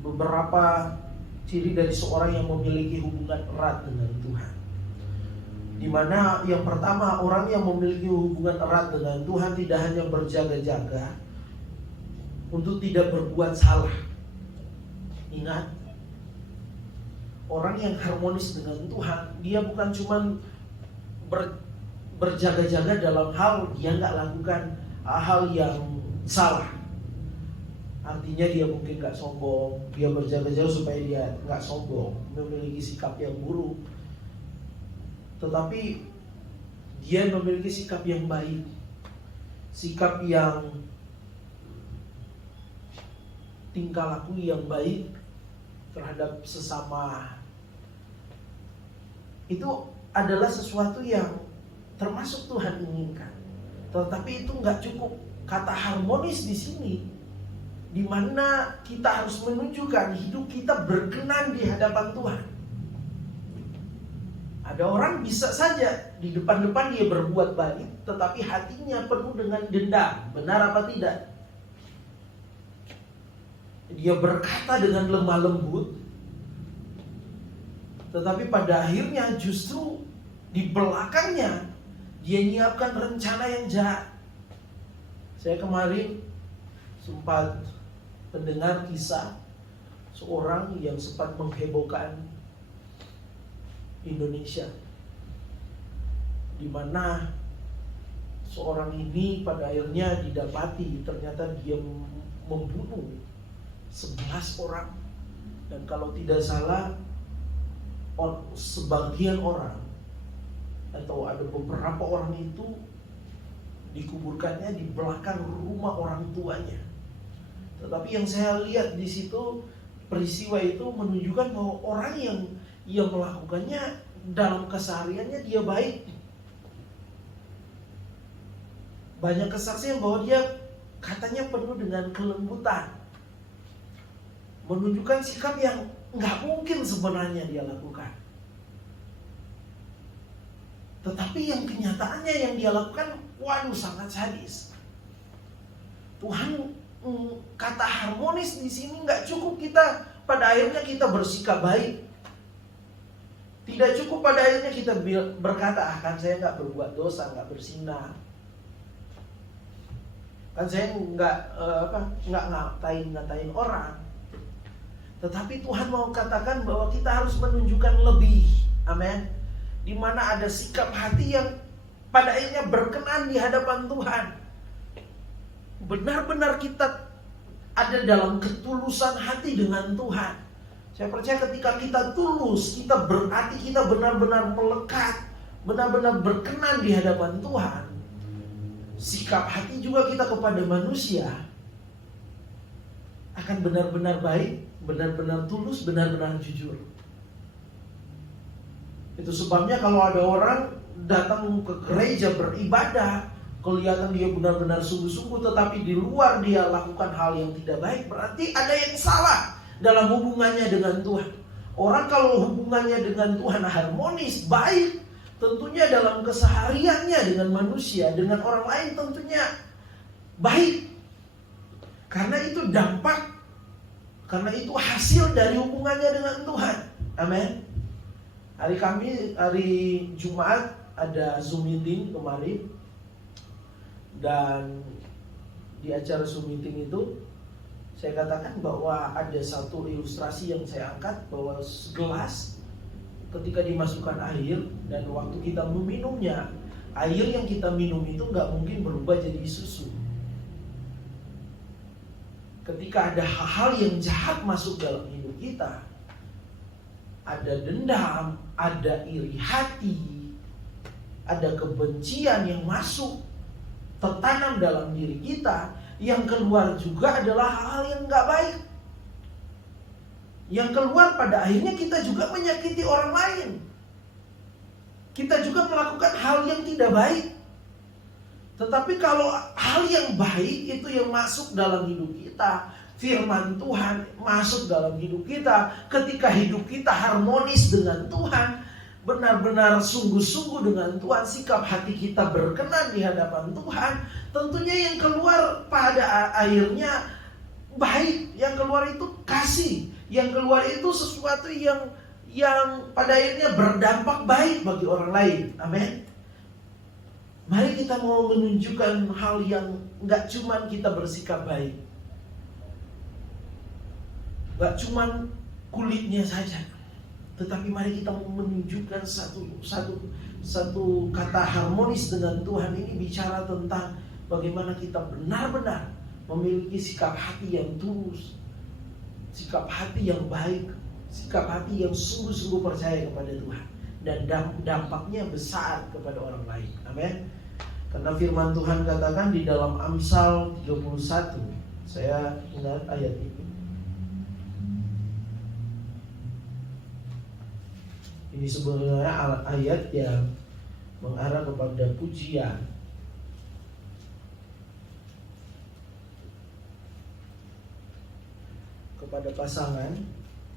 Beberapa ciri dari seorang yang memiliki hubungan erat dengan Tuhan. Di mana yang pertama, orang yang memiliki hubungan erat dengan Tuhan tidak hanya berjaga-jaga untuk tidak berbuat salah. Ingat, orang yang harmonis dengan Tuhan, dia bukan cuma berjaga-jaga dalam hal dia nggak lakukan hal yang salah. Artinya dia mungkin nggak sombong, dia berjaga-jaga supaya dia nggak sombong, memiliki sikap yang buruk. Tetapi dia memiliki sikap yang baik, sikap yang tingkah laku yang baik terhadap sesama. Itu adalah sesuatu yang termasuk Tuhan inginkan. Tetapi itu nggak cukup. Kata harmonis di sini, di mana kita harus menunjukkan hidup kita berkenan di hadapan Tuhan. Ada orang bisa saja di depan-depan dia berbuat baik, tetapi hatinya penuh dengan dendam. Benar apa tidak? Dia berkata dengan lemah lembut, tetapi pada akhirnya justru di belakangnya dia nyiapkan rencana yang jahat. Saya kemarin sempat mendengar kisah seorang yang sempat menghebohkan Indonesia, di mana seorang ini pada akhirnya didapati ternyata dia membunuh 11 orang, dan kalau tidak salah sebagian orang atau ada beberapa orang itu dikuburkannya di belakang rumah orang tuanya. Tetapi yang saya lihat di situ, peristiwa itu menunjukkan bahwa orang yang melakukannya dalam kesehariannya dia baik. Banyak kesaksian bahwa dia katanya penuh dengan kelembutan, menunjukkan sikap yang nggak mungkin sebenarnya dia lakukan. Tetapi yang kenyataannya yang dia lakukan, waduh, sangat sadis. Tuhan kata harmonis di sini nggak cukup kita pada akhirnya kita bersikap baik. Tidak cukup pada akhirnya kita berkata, kan saya nggak berbuat dosa, nggak berzina, kan saya nggak ngatain orang. Tetapi Tuhan mau katakan bahwa kita harus menunjukkan lebih, amin. Di mana ada sikap hati yang pada akhirnya berkenan di hadapan Tuhan. Benar-benar kita ada dalam ketulusan hati dengan Tuhan. Saya percaya ketika kita tulus, kita berarti kita benar-benar melekat, benar-benar berkenan di hadapan Tuhan. Sikap hati juga kita kepada manusia akan benar-benar baik, benar-benar tulus, benar-benar jujur. Itu sebabnya kalau ada orang datang ke gereja beribadah, kelihatan dia benar-benar sungguh-sungguh, tetapi di luar dia lakukan hal yang tidak baik, berarti ada yang salah dalam hubungannya dengan Tuhan. Orang kalau hubungannya dengan Tuhan harmonis, baik, tentunya dalam kesehariannya dengan manusia, dengan orang lain tentunya baik. Karena itu dampak, karena itu hasil dari hubungannya dengan Tuhan. Amin. Hari Jumat ada Zoom meeting kemarin. Dan di acara Zoom meeting itu saya katakan bahwa ada satu ilustrasi yang saya angkat, bahwa gelas ketika dimasukkan air dan waktu kita meminumnya, air yang kita minum itu nggak mungkin berubah jadi susu. Ketika ada hal-hal yang jahat masuk dalam hidup kita, ada dendam, ada iri hati, ada kebencian yang masuk, tertanam dalam diri kita, yang keluar juga adalah hal-hal yang nggak baik. Yang keluar pada akhirnya kita juga menyakiti orang lain. Kita juga melakukan hal yang tidak baik. Tetapi kalau hal yang baik itu yang masuk dalam hidup kita, firman Tuhan masuk dalam hidup kita, ketika hidup kita harmonis dengan Tuhan, benar-benar sungguh-sungguh dengan Tuhan, sikap hati kita berkenan di hadapan Tuhan, tentunya yang keluar pada akhirnya baik, yang keluar itu kasih, yang keluar itu sesuatu yang pada akhirnya berdampak baik bagi orang lain. Amin. Mari kita mau menunjukkan hal yang gak cuman kita bersikap baik, gak cuman kulitnya saja, tetapi mari kita mau menunjukkan satu kata harmonis dengan Tuhan. Ini bicara tentang bagaimana kita benar-benar memiliki sikap hati yang tulus, sikap hati yang baik, sikap hati yang sungguh-sungguh percaya kepada Tuhan, dan dampaknya besar kepada orang lain. Amin. Karena firman Tuhan katakan di dalam Amsal 31, saya ingat ayat ini. Ini sebenarnya ayat yang mengarah kepada pujian. Kepada pasangan,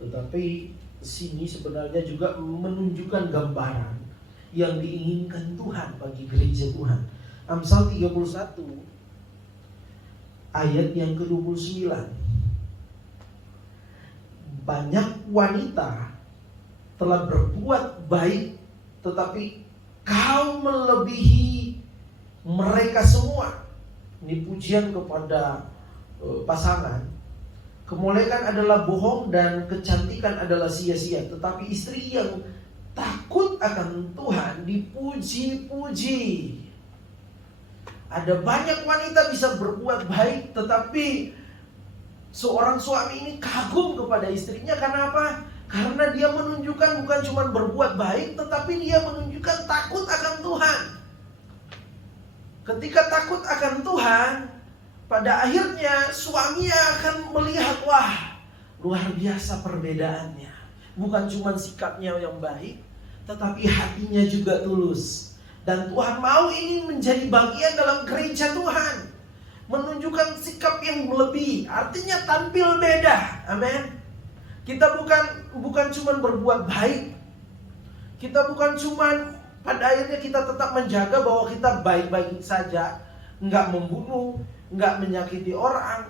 tetapi sini sebenarnya juga menunjukkan gambaran yang diinginkan Tuhan bagi gereja Tuhan. Amsal 31 ayat yang ke-29. Banyak wanita telah berbuat baik, tetapi kau melebihi mereka semua. Ini pujian kepada pasangan. Kemolekan adalah bohong dan kecantikan adalah sia-sia, tetapi istri yang takut akan Tuhan dipuji-puji. Ada banyak wanita bisa berbuat baik, tetapi seorang suami ini kagum kepada istrinya. Karena apa? Karena dia menunjukkan bukan cuma berbuat baik, tetapi dia menunjukkan takut akan Tuhan. Ketika takut akan Tuhan, pada akhirnya suaminya akan melihat, wah, luar biasa perbedaannya. Bukan cuma sikapnya yang baik, tetapi hatinya juga tulus. Dan Tuhan mau ini menjadi bagian dalam gereja Tuhan, menunjukkan sikap yang lebih, artinya tampil beda. Amin. Kita bukan cuma berbuat baik, kita bukan cuma pada akhirnya kita tetap menjaga bahwa kita baik-baik saja, nggak membunuh, nggak menyakiti orang,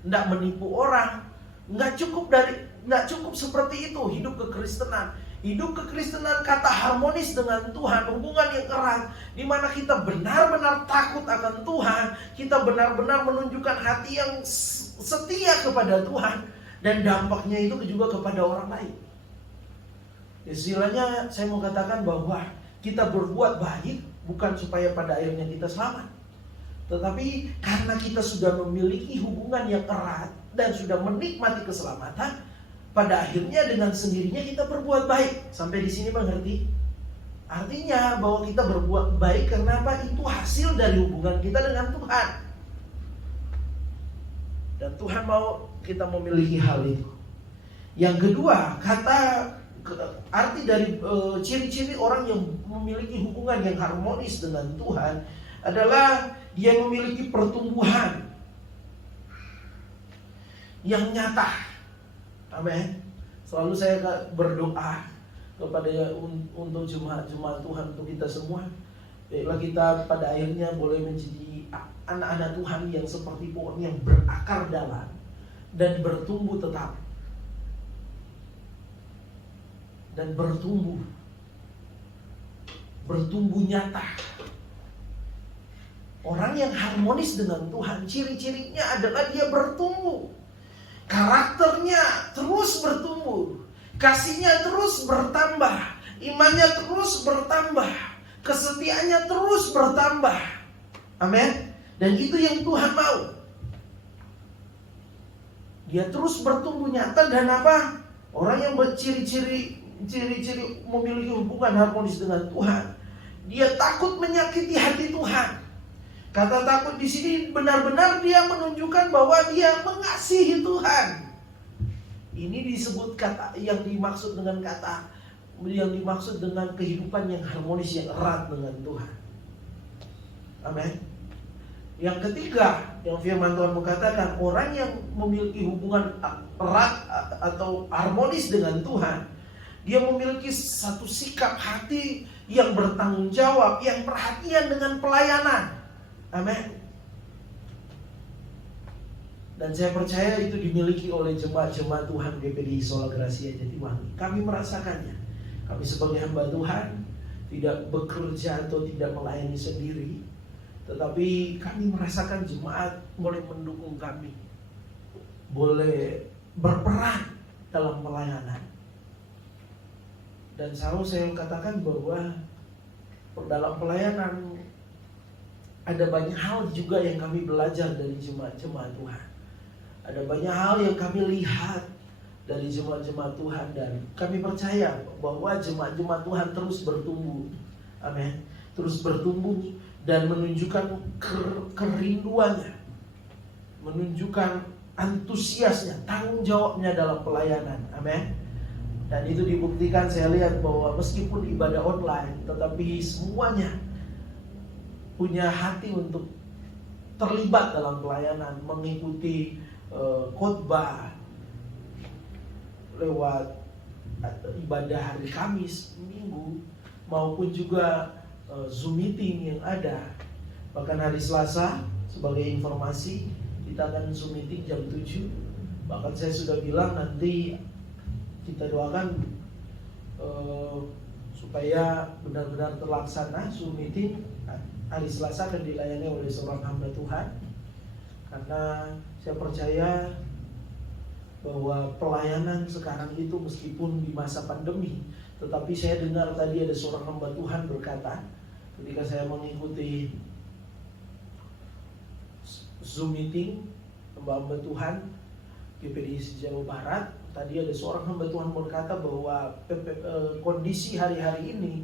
nggak menipu orang. Nggak cukup seperti itu hidup kekristenan. Hidup kekristenan kata harmonis dengan Tuhan, hubungan yang erat, di mana kita benar-benar takut akan Tuhan, kita benar-benar menunjukkan hati yang setia kepada Tuhan, dan dampaknya itu juga kepada orang lain. Istilahnya saya mau katakan bahwa kita berbuat baik bukan supaya pada akhirnya kita selamat, tetapi karena kita sudah memiliki hubungan yang erat dan sudah menikmati keselamatan, pada akhirnya dengan sendirinya kita berbuat baik. Sampai di sini mengerti? Artinya bahwa kita berbuat baik karena apa? Itu hasil dari hubungan kita dengan Tuhan. Dan Tuhan mau kita memiliki hal itu. Yang kedua, arti dari ciri-ciri orang yang memiliki hubungan yang harmonis dengan Tuhan adalah dia memiliki pertumbuhan yang nyata. Amin. Selalu saya berdoa kepada untuk jemaat Tuhan, untuk kita semua, Baiklah, kita pada akhirnya boleh menjadi anak-anak Tuhan yang seperti pohon yang berakar dalam dan bertumbuh tetap. Dan bertumbuh nyata. Orang yang harmonis dengan Tuhan, ciri-cirinya adalah dia bertumbuh. Karakternya terus bertumbuh, kasihnya terus bertambah, imannya terus bertambah, kesetiaannya terus bertambah. Amin. Dan itu yang Tuhan mau. Dia terus bertumbuh nyata dan apa? Orang yang berciri-ciri memiliki hubungan harmonis dengan Tuhan, dia takut menyakiti hati Tuhan. Kata takut di sini benar-benar dia menunjukkan bahwa dia mengasihi Tuhan. Ini disebut kata yang dimaksud dengan kehidupan yang harmonis, yang erat dengan Tuhan. Amin. Yang ketiga, yang firman Tuhan mengatakan, orang yang memiliki hubungan erat atau harmonis dengan Tuhan, dia memiliki satu sikap hati yang bertanggung jawab, yang perhatian dengan pelayanan. Amin. Dan saya percaya itu dimiliki oleh jemaat-jemaat Tuhan GPDI Sola Gracia Jatiwangi. Kami merasakannya. Kami sebagai hamba Tuhan tidak bekerja atau tidak melayani sendiri, tetapi kami merasakan jemaat boleh mendukung kami, boleh berperan dalam pelayanan. Dan selalu saya katakan bahwa dalam pelayanan ada banyak hal juga yang kami belajar dari jemaat-jemaat Tuhan. Ada banyak hal yang kami lihat dari jemaat-jemaat Tuhan, dan kami percaya bahwa jemaat-jemaat Tuhan terus bertumbuh. Amin. Terus bertumbuh dan menunjukkan kerinduannya, menunjukkan antusiasnya, tanggung jawabnya dalam pelayanan. Amin. Dan itu dibuktikan, saya lihat bahwa meskipun ibadah online, tetapi semuanya punya hati untuk terlibat dalam pelayanan, mengikuti khotbah lewat ibadah hari Kamis, Minggu, maupun juga Zoom meeting yang ada. Bahkan hari Selasa, sebagai informasi, kita akan Zoom meeting jam 7. Bahkan saya sudah bilang nanti kita doakan supaya benar-benar terlaksana Zoom meeting. Hari Selasa akan dilayani oleh seorang hamba Tuhan, karena saya percaya bahwa pelayanan sekarang itu meskipun di masa pandemi, tetapi saya dengar tadi ada seorang hamba Tuhan berkata, ketika saya mengikuti Zoom meeting hamba Tuhan GPDI Jawa Barat, tadi ada seorang hamba Tuhan berkata bahwa kondisi hari-hari ini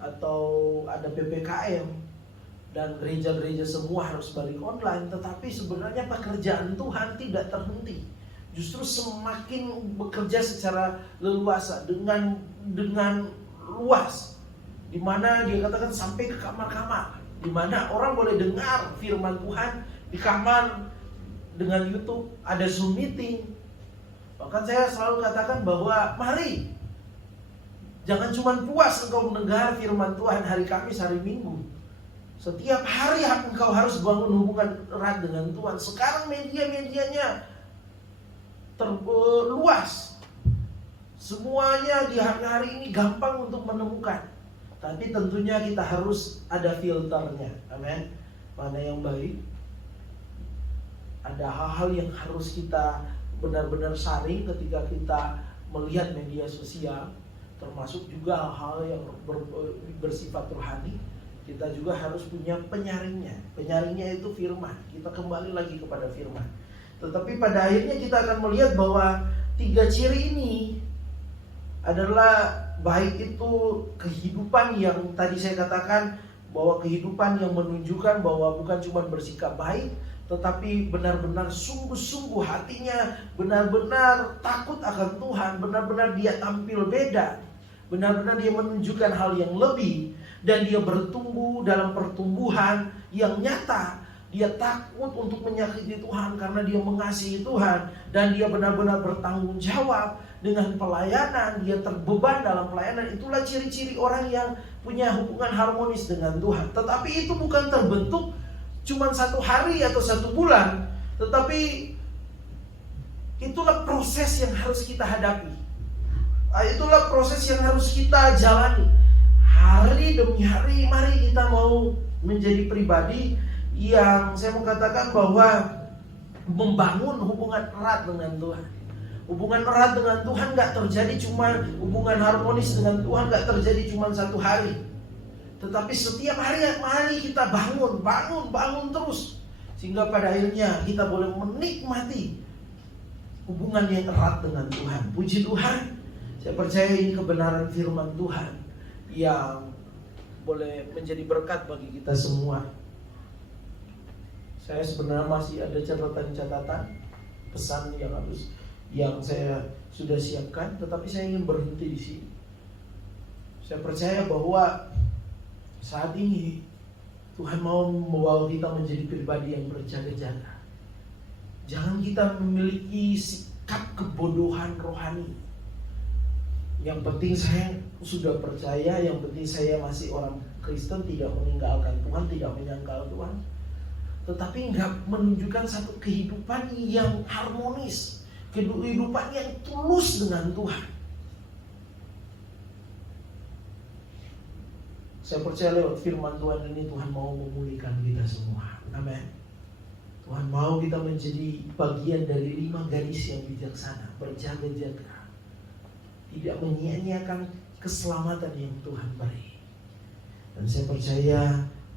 atau ada PPKM dan gereja-gereja semua harus balik online, tetapi sebenarnya pekerjaan Tuhan tidak terhenti. Justru semakin bekerja secara leluasa dengan luas, di mana dia katakan sampai ke kamar-kamar, di mana orang boleh dengar firman Tuhan di kamar dengan YouTube, ada Zoom meeting. Bahkan saya selalu katakan bahwa mari, jangan cuma puas engkau mendengar firman Tuhan hari Kamis, hari Minggu. Setiap hari engkau harus bangun hubungan erat dengan Tuhan. Sekarang media-medianya terluas. Semuanya di hari-hari ini gampang untuk menemukan. Tapi tentunya kita harus ada filternya. Amin. Mana yang baik? Ada hal-hal yang harus kita benar-benar saring ketika kita melihat media sosial. Termasuk juga hal-hal yang bersifat rohani. Kita juga harus punya penyaringnya. Penyaringnya itu firman. Kita kembali lagi kepada firman. Tetapi pada akhirnya kita akan melihat bahwa 3 ciri ini adalah baik itu kehidupan yang tadi saya katakan, bahwa kehidupan yang menunjukkan bahwa bukan cuma bersikap baik, tetapi benar-benar sungguh-sungguh hatinya benar-benar takut akan Tuhan, benar-benar dia tampil beda, benar-benar dia menunjukkan hal yang lebih, dan dia bertumbuh dalam pertumbuhan yang nyata. dia takut untuk menyakiti Tuhan karena dia mengasihi Tuhan, dan dia benar-benar bertanggung jawab dengan pelayanan, dia terbeban dalam pelayanan. Itulah ciri-ciri orang yang punya hubungan harmonis dengan Tuhan. Tetapi itu bukan terbentuk cuma 1 hari atau 1 bulan, tetapi itulah proses yang harus kita hadapi. Itulah proses yang harus kita jalani. Hari demi hari, mari kita mau menjadi pribadi yang saya mau katakan bahwa membangun hubungan erat dengan Tuhan. Hubungan erat dengan Tuhan gak terjadi cuma, hubungan harmonis dengan Tuhan gak terjadi cuma 1 hari. Tetapi setiap hari, mari kita bangun terus. Sehingga pada akhirnya kita boleh menikmati hubungan yang erat dengan Tuhan. Puji Tuhan. Saya percaya ini kebenaran firman Tuhan yang boleh menjadi berkat bagi kita semua. Saya sebenarnya masih ada catatan-catatan pesan yang saya sudah siapkan, tetapi saya ingin berhenti di sini. Saya percaya bahwa saat ini Tuhan mau membawa kita menjadi pribadi yang berjaga-jaga. Jangan kita memiliki sikap kebodohan rohani. Yang penting saya sudah percaya, yang penting saya masih orang Kristen, tidak meninggalkan Tuhan, tidak menyangkal Tuhan. Tetapi enggak menunjukkan satu kehidupan yang harmonis, kehidupan yang tulus dengan Tuhan. Saya percaya lewat firman Tuhan ini Tuhan mau memulihkan kita semua. Amin. Tuhan mau kita menjadi bagian dari 5 gadis yang bijaksana, berjaga-jaga, tidak menyia-nyiakan keselamatan yang Tuhan beri. Dan saya percaya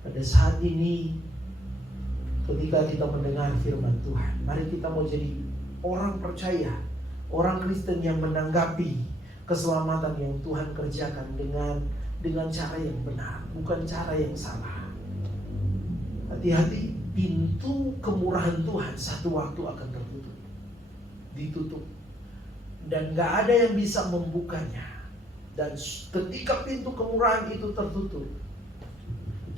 pada saat ini ketika kita mendengar firman Tuhan, mari kita mau jadi orang percaya, orang Kristen yang menanggapi keselamatan yang Tuhan kerjakan dengan cara yang benar, bukan cara yang salah. Hati-hati, pintu kemurahan Tuhan satu waktu akan ditutup, dan gak ada yang bisa membukanya. Dan ketika pintu kemurahan itu tertutup,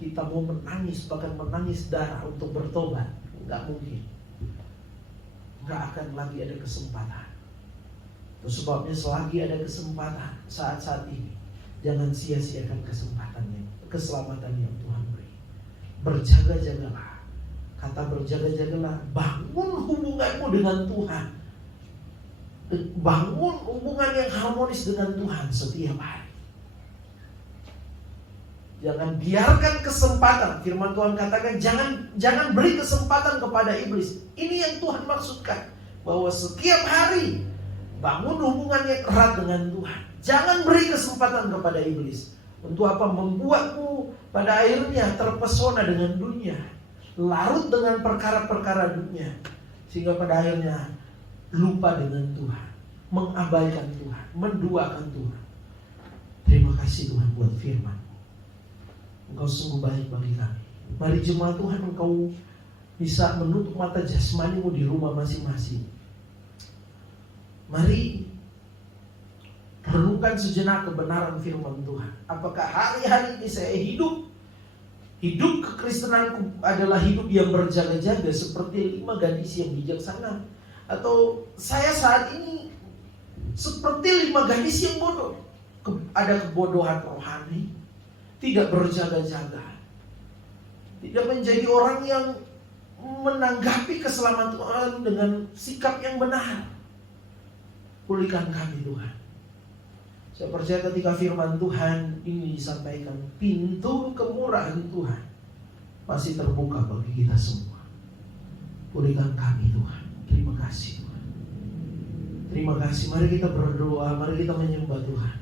kita mau menangis, bahkan menangis darah untuk bertobat, gak mungkin. Gak akan lagi ada kesempatan. Itu sebabnya selagi ada kesempatan saat-saat ini, jangan sia-siakan keselamatan yang Tuhan beri. Berjaga-jagalah. Kata berjaga-jagalah, bangun hubunganmu dengan Tuhan. Bangun hubungan yang harmonis dengan Tuhan setiap hari. Jangan biarkan kesempatan. Firman Tuhan katakan jangan beri kesempatan kepada iblis. Ini yang Tuhan maksudkan, bahwa setiap hari bangun hubungan yang erat dengan Tuhan. Jangan beri kesempatan kepada iblis. Untuk apa? Membuatmu pada akhirnya terpesona dengan dunia, larut dengan perkara-perkara dunia, sehingga pada akhirnya lupa dengan Tuhan, mengabaikan Tuhan, menduakan Tuhan. Terima kasih Tuhan buat firman. Engkau sungguh baik bagi kami. Mari jemaat Tuhan, engkau bisa menutup mata jasmanimu di rumah masing-masing. Mari renungkan sejenak kebenaran firman Tuhan. Apakah hari-hari ini saya hidup kekristenanku adalah hidup yang berjaga-jaga seperti 5 gadis yang bijaksana, atau saya saat ini seperti 5 gadis yang bodoh? Ada kebodohan rohani, tidak berjaga-jaga, tidak menjadi orang yang menanggapi keselamatan dengan sikap yang benar. Pulihkan kami Tuhan. Saya percaya ketika firman Tuhan ini disampaikan, pintu kemurahan Tuhan pasti terbuka bagi kita semua. Pulihkan kami Tuhan. Terima kasih Tuhan. Terima kasih. Mari kita berdoa, mari kita menyembah Tuhan.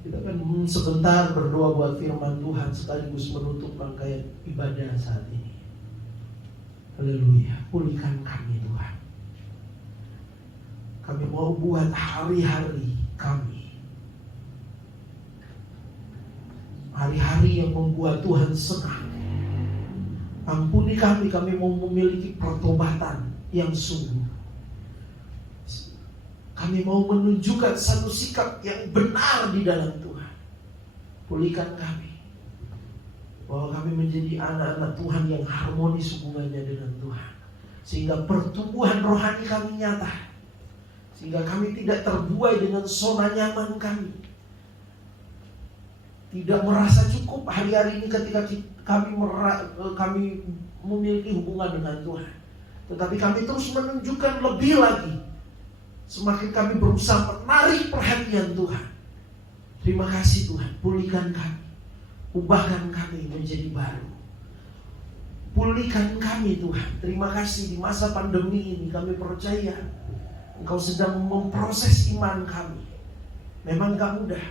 Kita akan sebentar berdoa buat firman Tuhan sekaligus menutup rangkaian ibadah saat ini. Haleluya. Pulihkan kami Tuhan. Kami mau buat hari-hari kami, hari-hari yang membuat Tuhan senang. Ampuni kami mau memiliki pertobatan yang sungguh. Kami mau menunjukkan satu sikap yang benar di dalam Tuhan. Pulihkan kami. bahwa kami menjadi anak-anak Tuhan yang harmonis hubungannya dengan Tuhan, sehingga pertumbuhan rohani kami nyata, sehingga kami tidak terbuai dengan zona nyaman kami, tidak merasa cukup hari-hari ini ketika kami memiliki hubungan dengan Tuhan, tetapi kami terus menunjukkan lebih lagi. Semakin kami berusaha menarik perhatian Tuhan. Terima kasih Tuhan, pulihkan kami, ubahkan kami menjadi baru. Pulihkan kami Tuhan. Terima kasih di masa pandemi ini kami percaya Engkau sedang memproses iman kami. Memang gak mudah,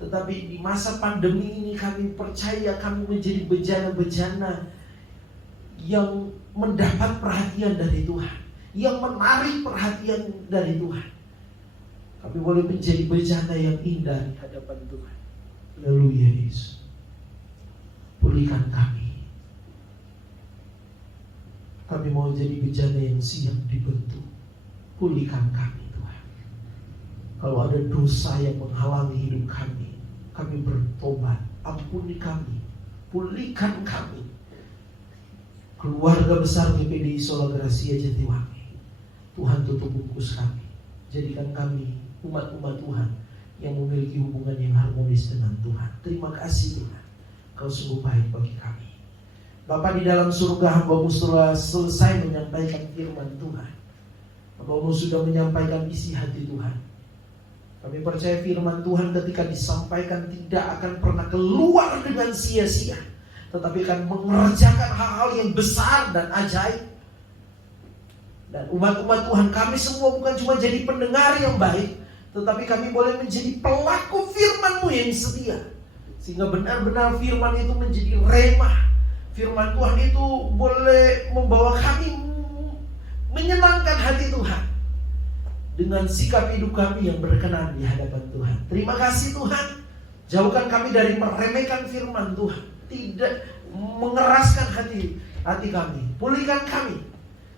tetapi di masa pandemi ini kami percaya kami menjadi bejana-bejana yang mendapat perhatian dari Tuhan, yang menarik perhatian dari Tuhan. Kami boleh menjadi bejana yang indah di hadapan Tuhan. Haleluya Yesus. Pulihkan kami. Kami mau jadi bejana yang siap dibentuk. Pulihkan kami Tuhan. Kalau ada dosa yang menghalangi hidup kami, kami bertobat. Ampuni kami. Pulihkan kami. Keluarga besar GPDI Sola Gracia Jatiwangi, Tuhan tutup bungkus kami. Jadikan kami umat-umat Tuhan yang memiliki hubungan yang harmonis dengan Tuhan. Terima kasih Tuhan, Kau sungguh baik bagi kami. Bapa di dalam surga, hamba-Mu sudah selesai menyampaikan firman Tuhan. Hamba-Mu sudah menyampaikan isi hati Tuhan. Kami percaya firman Tuhan ketika disampaikan tidak akan pernah keluar dengan sia-sia, tetapi akan mengerjakan hal-hal yang besar dan ajaib. Dan umat-umat Tuhan, kami semua bukan cuma jadi pendengar yang baik, tetapi kami boleh menjadi pelaku firman-Mu yang setia, sehingga benar-benar firman itu menjadi remah. Firman Tuhan itu boleh membawa kami menyenangkan hati Tuhan dengan sikap hidup kami yang berkenan di hadapan Tuhan. Terima kasih Tuhan. Jauhkan kami dari meremehkan firman Tuhan, tidak mengeraskan hati kami. Pulihkan kami.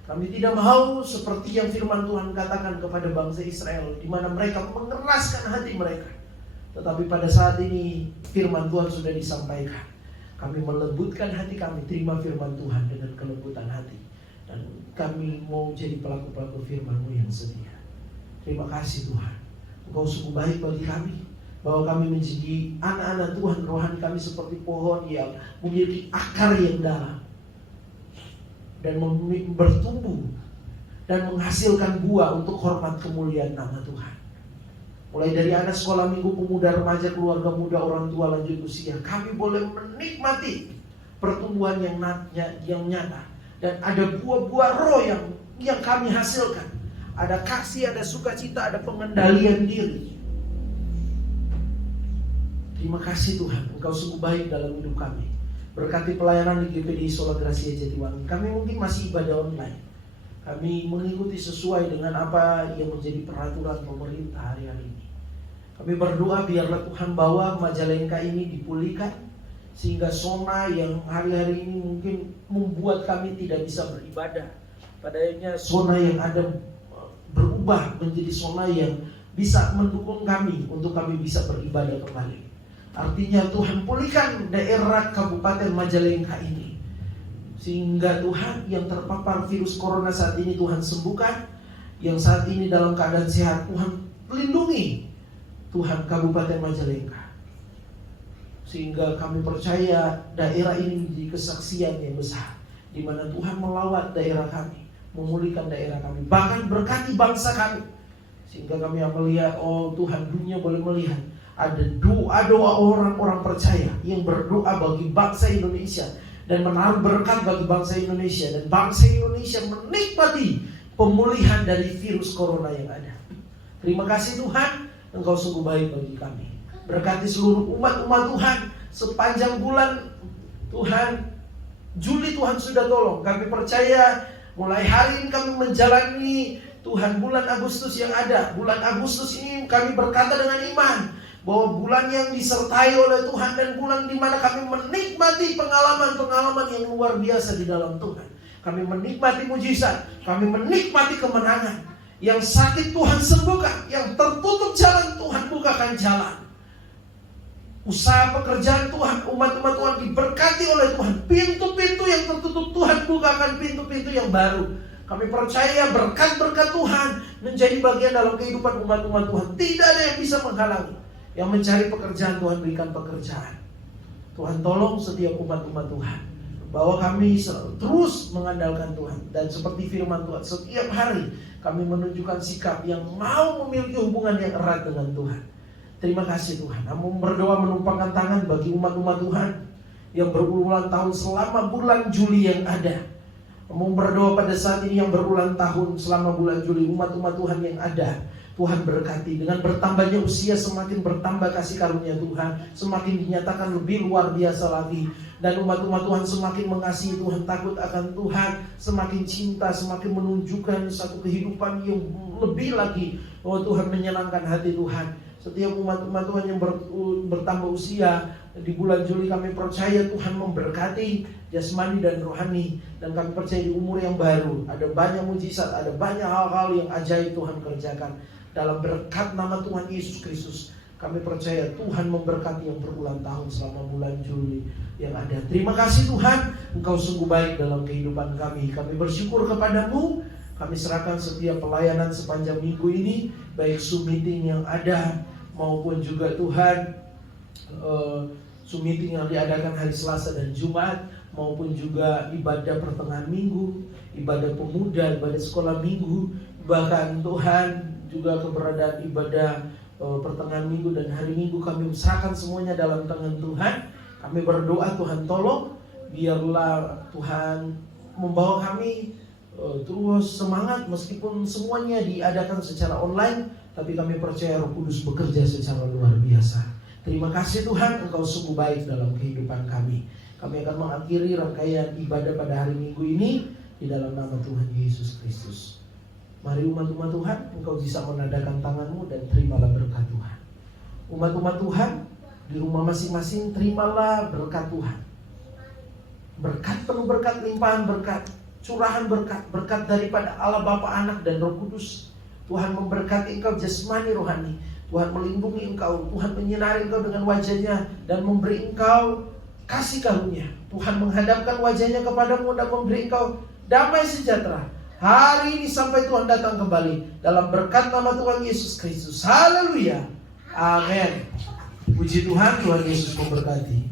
Kami tidak mau seperti yang firman Tuhan katakan kepada bangsa Israel, di mana mereka mengeraskan hati mereka. Tetapi pada saat ini firman Tuhan sudah disampaikan. Kami melembutkan hati kami, terima firman Tuhan dengan kelembutan hati. Dan kami mau jadi pelaku-pelaku firman-Mu yang setia. Terima kasih Tuhan. Engkau sungguh baik bagi kami, bahwa kami menjadi anak-anak Tuhan. Rohani kami seperti pohon yang memiliki akar yang dalam dan bertumbuh dan menghasilkan buah untuk hormat kemuliaan nama Tuhan. Mulai dari anak sekolah minggu, pemuda, remaja, keluarga muda, orang tua lanjut usia, kami boleh menikmati pertumbuhan yang nyata. Dan ada buah-buah roh yang kami hasilkan. Ada kasih, ada sukacita, ada pengendalian diri. Terima kasih Tuhan, Engkau sungguh baik dalam hidup kami. Berkati pelayanan di GPDI Sola Gracia Jatiwangi. Kami mungkin masih ibadah online. Kami mengikuti sesuai dengan apa yang menjadi peraturan pemerintah hari-hari ini. Kami berdoa biarlah Tuhan bawa Majalengka ini dipulihkan, sehingga zona yang hari-hari ini mungkin membuat kami tidak bisa beribadah, padanya zona yang ada berubah menjadi zona yang bisa mendukung kami untuk kami bisa beribadah kembali. Artinya Tuhan pulihkan daerah Kabupaten Majalengka ini, sehingga Tuhan yang terpapar virus corona saat ini Tuhan sembuhkan, yang saat ini dalam keadaan sehat Tuhan lindungi Tuhan Kabupaten Majalengka, sehingga kami percaya daerah ini menjadi kesaksian yang besar, di mana Tuhan melawat daerah kami, memulihkan daerah kami, bahkan berkati bangsa kami, sehingga kami melihat, oh Tuhan, dunia boleh melihat ada doa-doa orang-orang percaya yang berdoa bagi bangsa Indonesia dan menaruh berkat bagi bangsa Indonesia, dan bangsa Indonesia menikmati pemulihan dari virus corona yang ada. Terima kasih Tuhan, Engkau sungguh baik bagi kami. Berkati seluruh umat-umat Tuhan sepanjang bulan Tuhan Juli, Tuhan sudah tolong. Kami percaya mulai hari ini kami menjalani Tuhan bulan Agustus yang ada. Bulan Agustus ini kami berkata dengan iman bahwa bulan yang disertai oleh Tuhan, dan bulan di mana kami menikmati pengalaman-pengalaman yang luar biasa di dalam Tuhan. Kami menikmati mujizat, kami menikmati kemenangan. Yang sakit Tuhan sembuhkan, yang tertutup jalan Tuhan bukakan jalan. Usaha pekerjaan Tuhan, umat-umat Tuhan diberkati oleh Tuhan. Pintu-pintu yang tertutup Tuhan bukakan pintu-pintu yang baru. Kami percaya berkat-berkat Tuhan menjadi bagian dalam kehidupan umat-umat Tuhan. Tidak ada yang bisa menghalangi. Yang mencari pekerjaan, Tuhan berikan pekerjaan. Tuhan tolong setiap umat-umat Tuhan, bahwa kami terus mengandalkan Tuhan. Dan seperti firman Tuhan, setiap hari kami menunjukkan sikap yang mau memiliki hubungan yang erat dengan Tuhan. Terima kasih Tuhan. Kami berdoa menumpangkan tangan bagi umat-umat Tuhan yang berulang tahun selama bulan Juli yang ada. Kami berdoa pada saat ini yang berulang tahun selama bulan Juli, umat-umat Tuhan yang ada, Tuhan berkati. Dengan bertambahnya usia semakin bertambah kasih karunia Tuhan, semakin dinyatakan lebih luar biasa lagi. Dan umat-umat Tuhan semakin mengasihi Tuhan, takut akan Tuhan, semakin cinta, semakin menunjukkan satu kehidupan yang lebih lagi. Oh Tuhan, menyenangkan hati Tuhan. Setiap umat-umat Tuhan yang bertambah usia di bulan Juli, kami percaya Tuhan memberkati jasmani dan rohani. Dan kami percaya di umur yang baru ada banyak mujizat, ada banyak hal-hal yang ajaib Tuhan kerjakan. Dalam berkat nama Tuhan Yesus Kristus, kami percaya Tuhan memberkati yang berulang tahun selama bulan Juli yang ada. Terima kasih Tuhan, Engkau sungguh baik dalam kehidupan kami. Kami bersyukur kepadamu. Kami serahkan setiap pelayanan sepanjang minggu ini, baik Zoom meeting yang ada maupun juga Tuhan Zoom meeting yang diadakan hari Selasa dan Jumat, maupun juga ibadah pertengahan minggu, ibadah pemuda, ibadah sekolah minggu, bahkan Tuhan juga keberadaan ibadah pertengahan minggu dan hari Minggu. Kami serahkan semuanya dalam tangan Tuhan. Kami berdoa Tuhan tolong, biarlah Tuhan membawa kami terus semangat meskipun semuanya diadakan secara online. Tapi kami percaya Roh Kudus bekerja secara luar biasa. Terima kasih Tuhan, Engkau sungguh baik dalam kehidupan kami. Kami akan mengakhiri rangkaian ibadah pada hari Minggu ini di dalam nama Tuhan Yesus Kristus. Mari umat-umat Tuhan, Engkau bisa menadakan tanganmu dan terimalah berkat Tuhan. Umat-umat Tuhan, di rumah masing-masing terimalah berkat Tuhan. Berkat penuh berkat, limpahan berkat, curahan berkat, berkat daripada Allah Bapa, Anak dan Roh Kudus. Tuhan memberkati engkau jasmani rohani. Tuhan melindungi engkau. Tuhan menyinari engkau dengan wajahnya dan memberi engkau kasih karunia. Tuhan menghadapkan wajahnya kepadamu dan memberi engkau damai sejahtera hari ini sampai Tuhan datang kembali. Dalam berkat nama Tuhan Yesus Kristus. Haleluya. Amin. Puji Tuhan, Tuhan Yesus memberkati.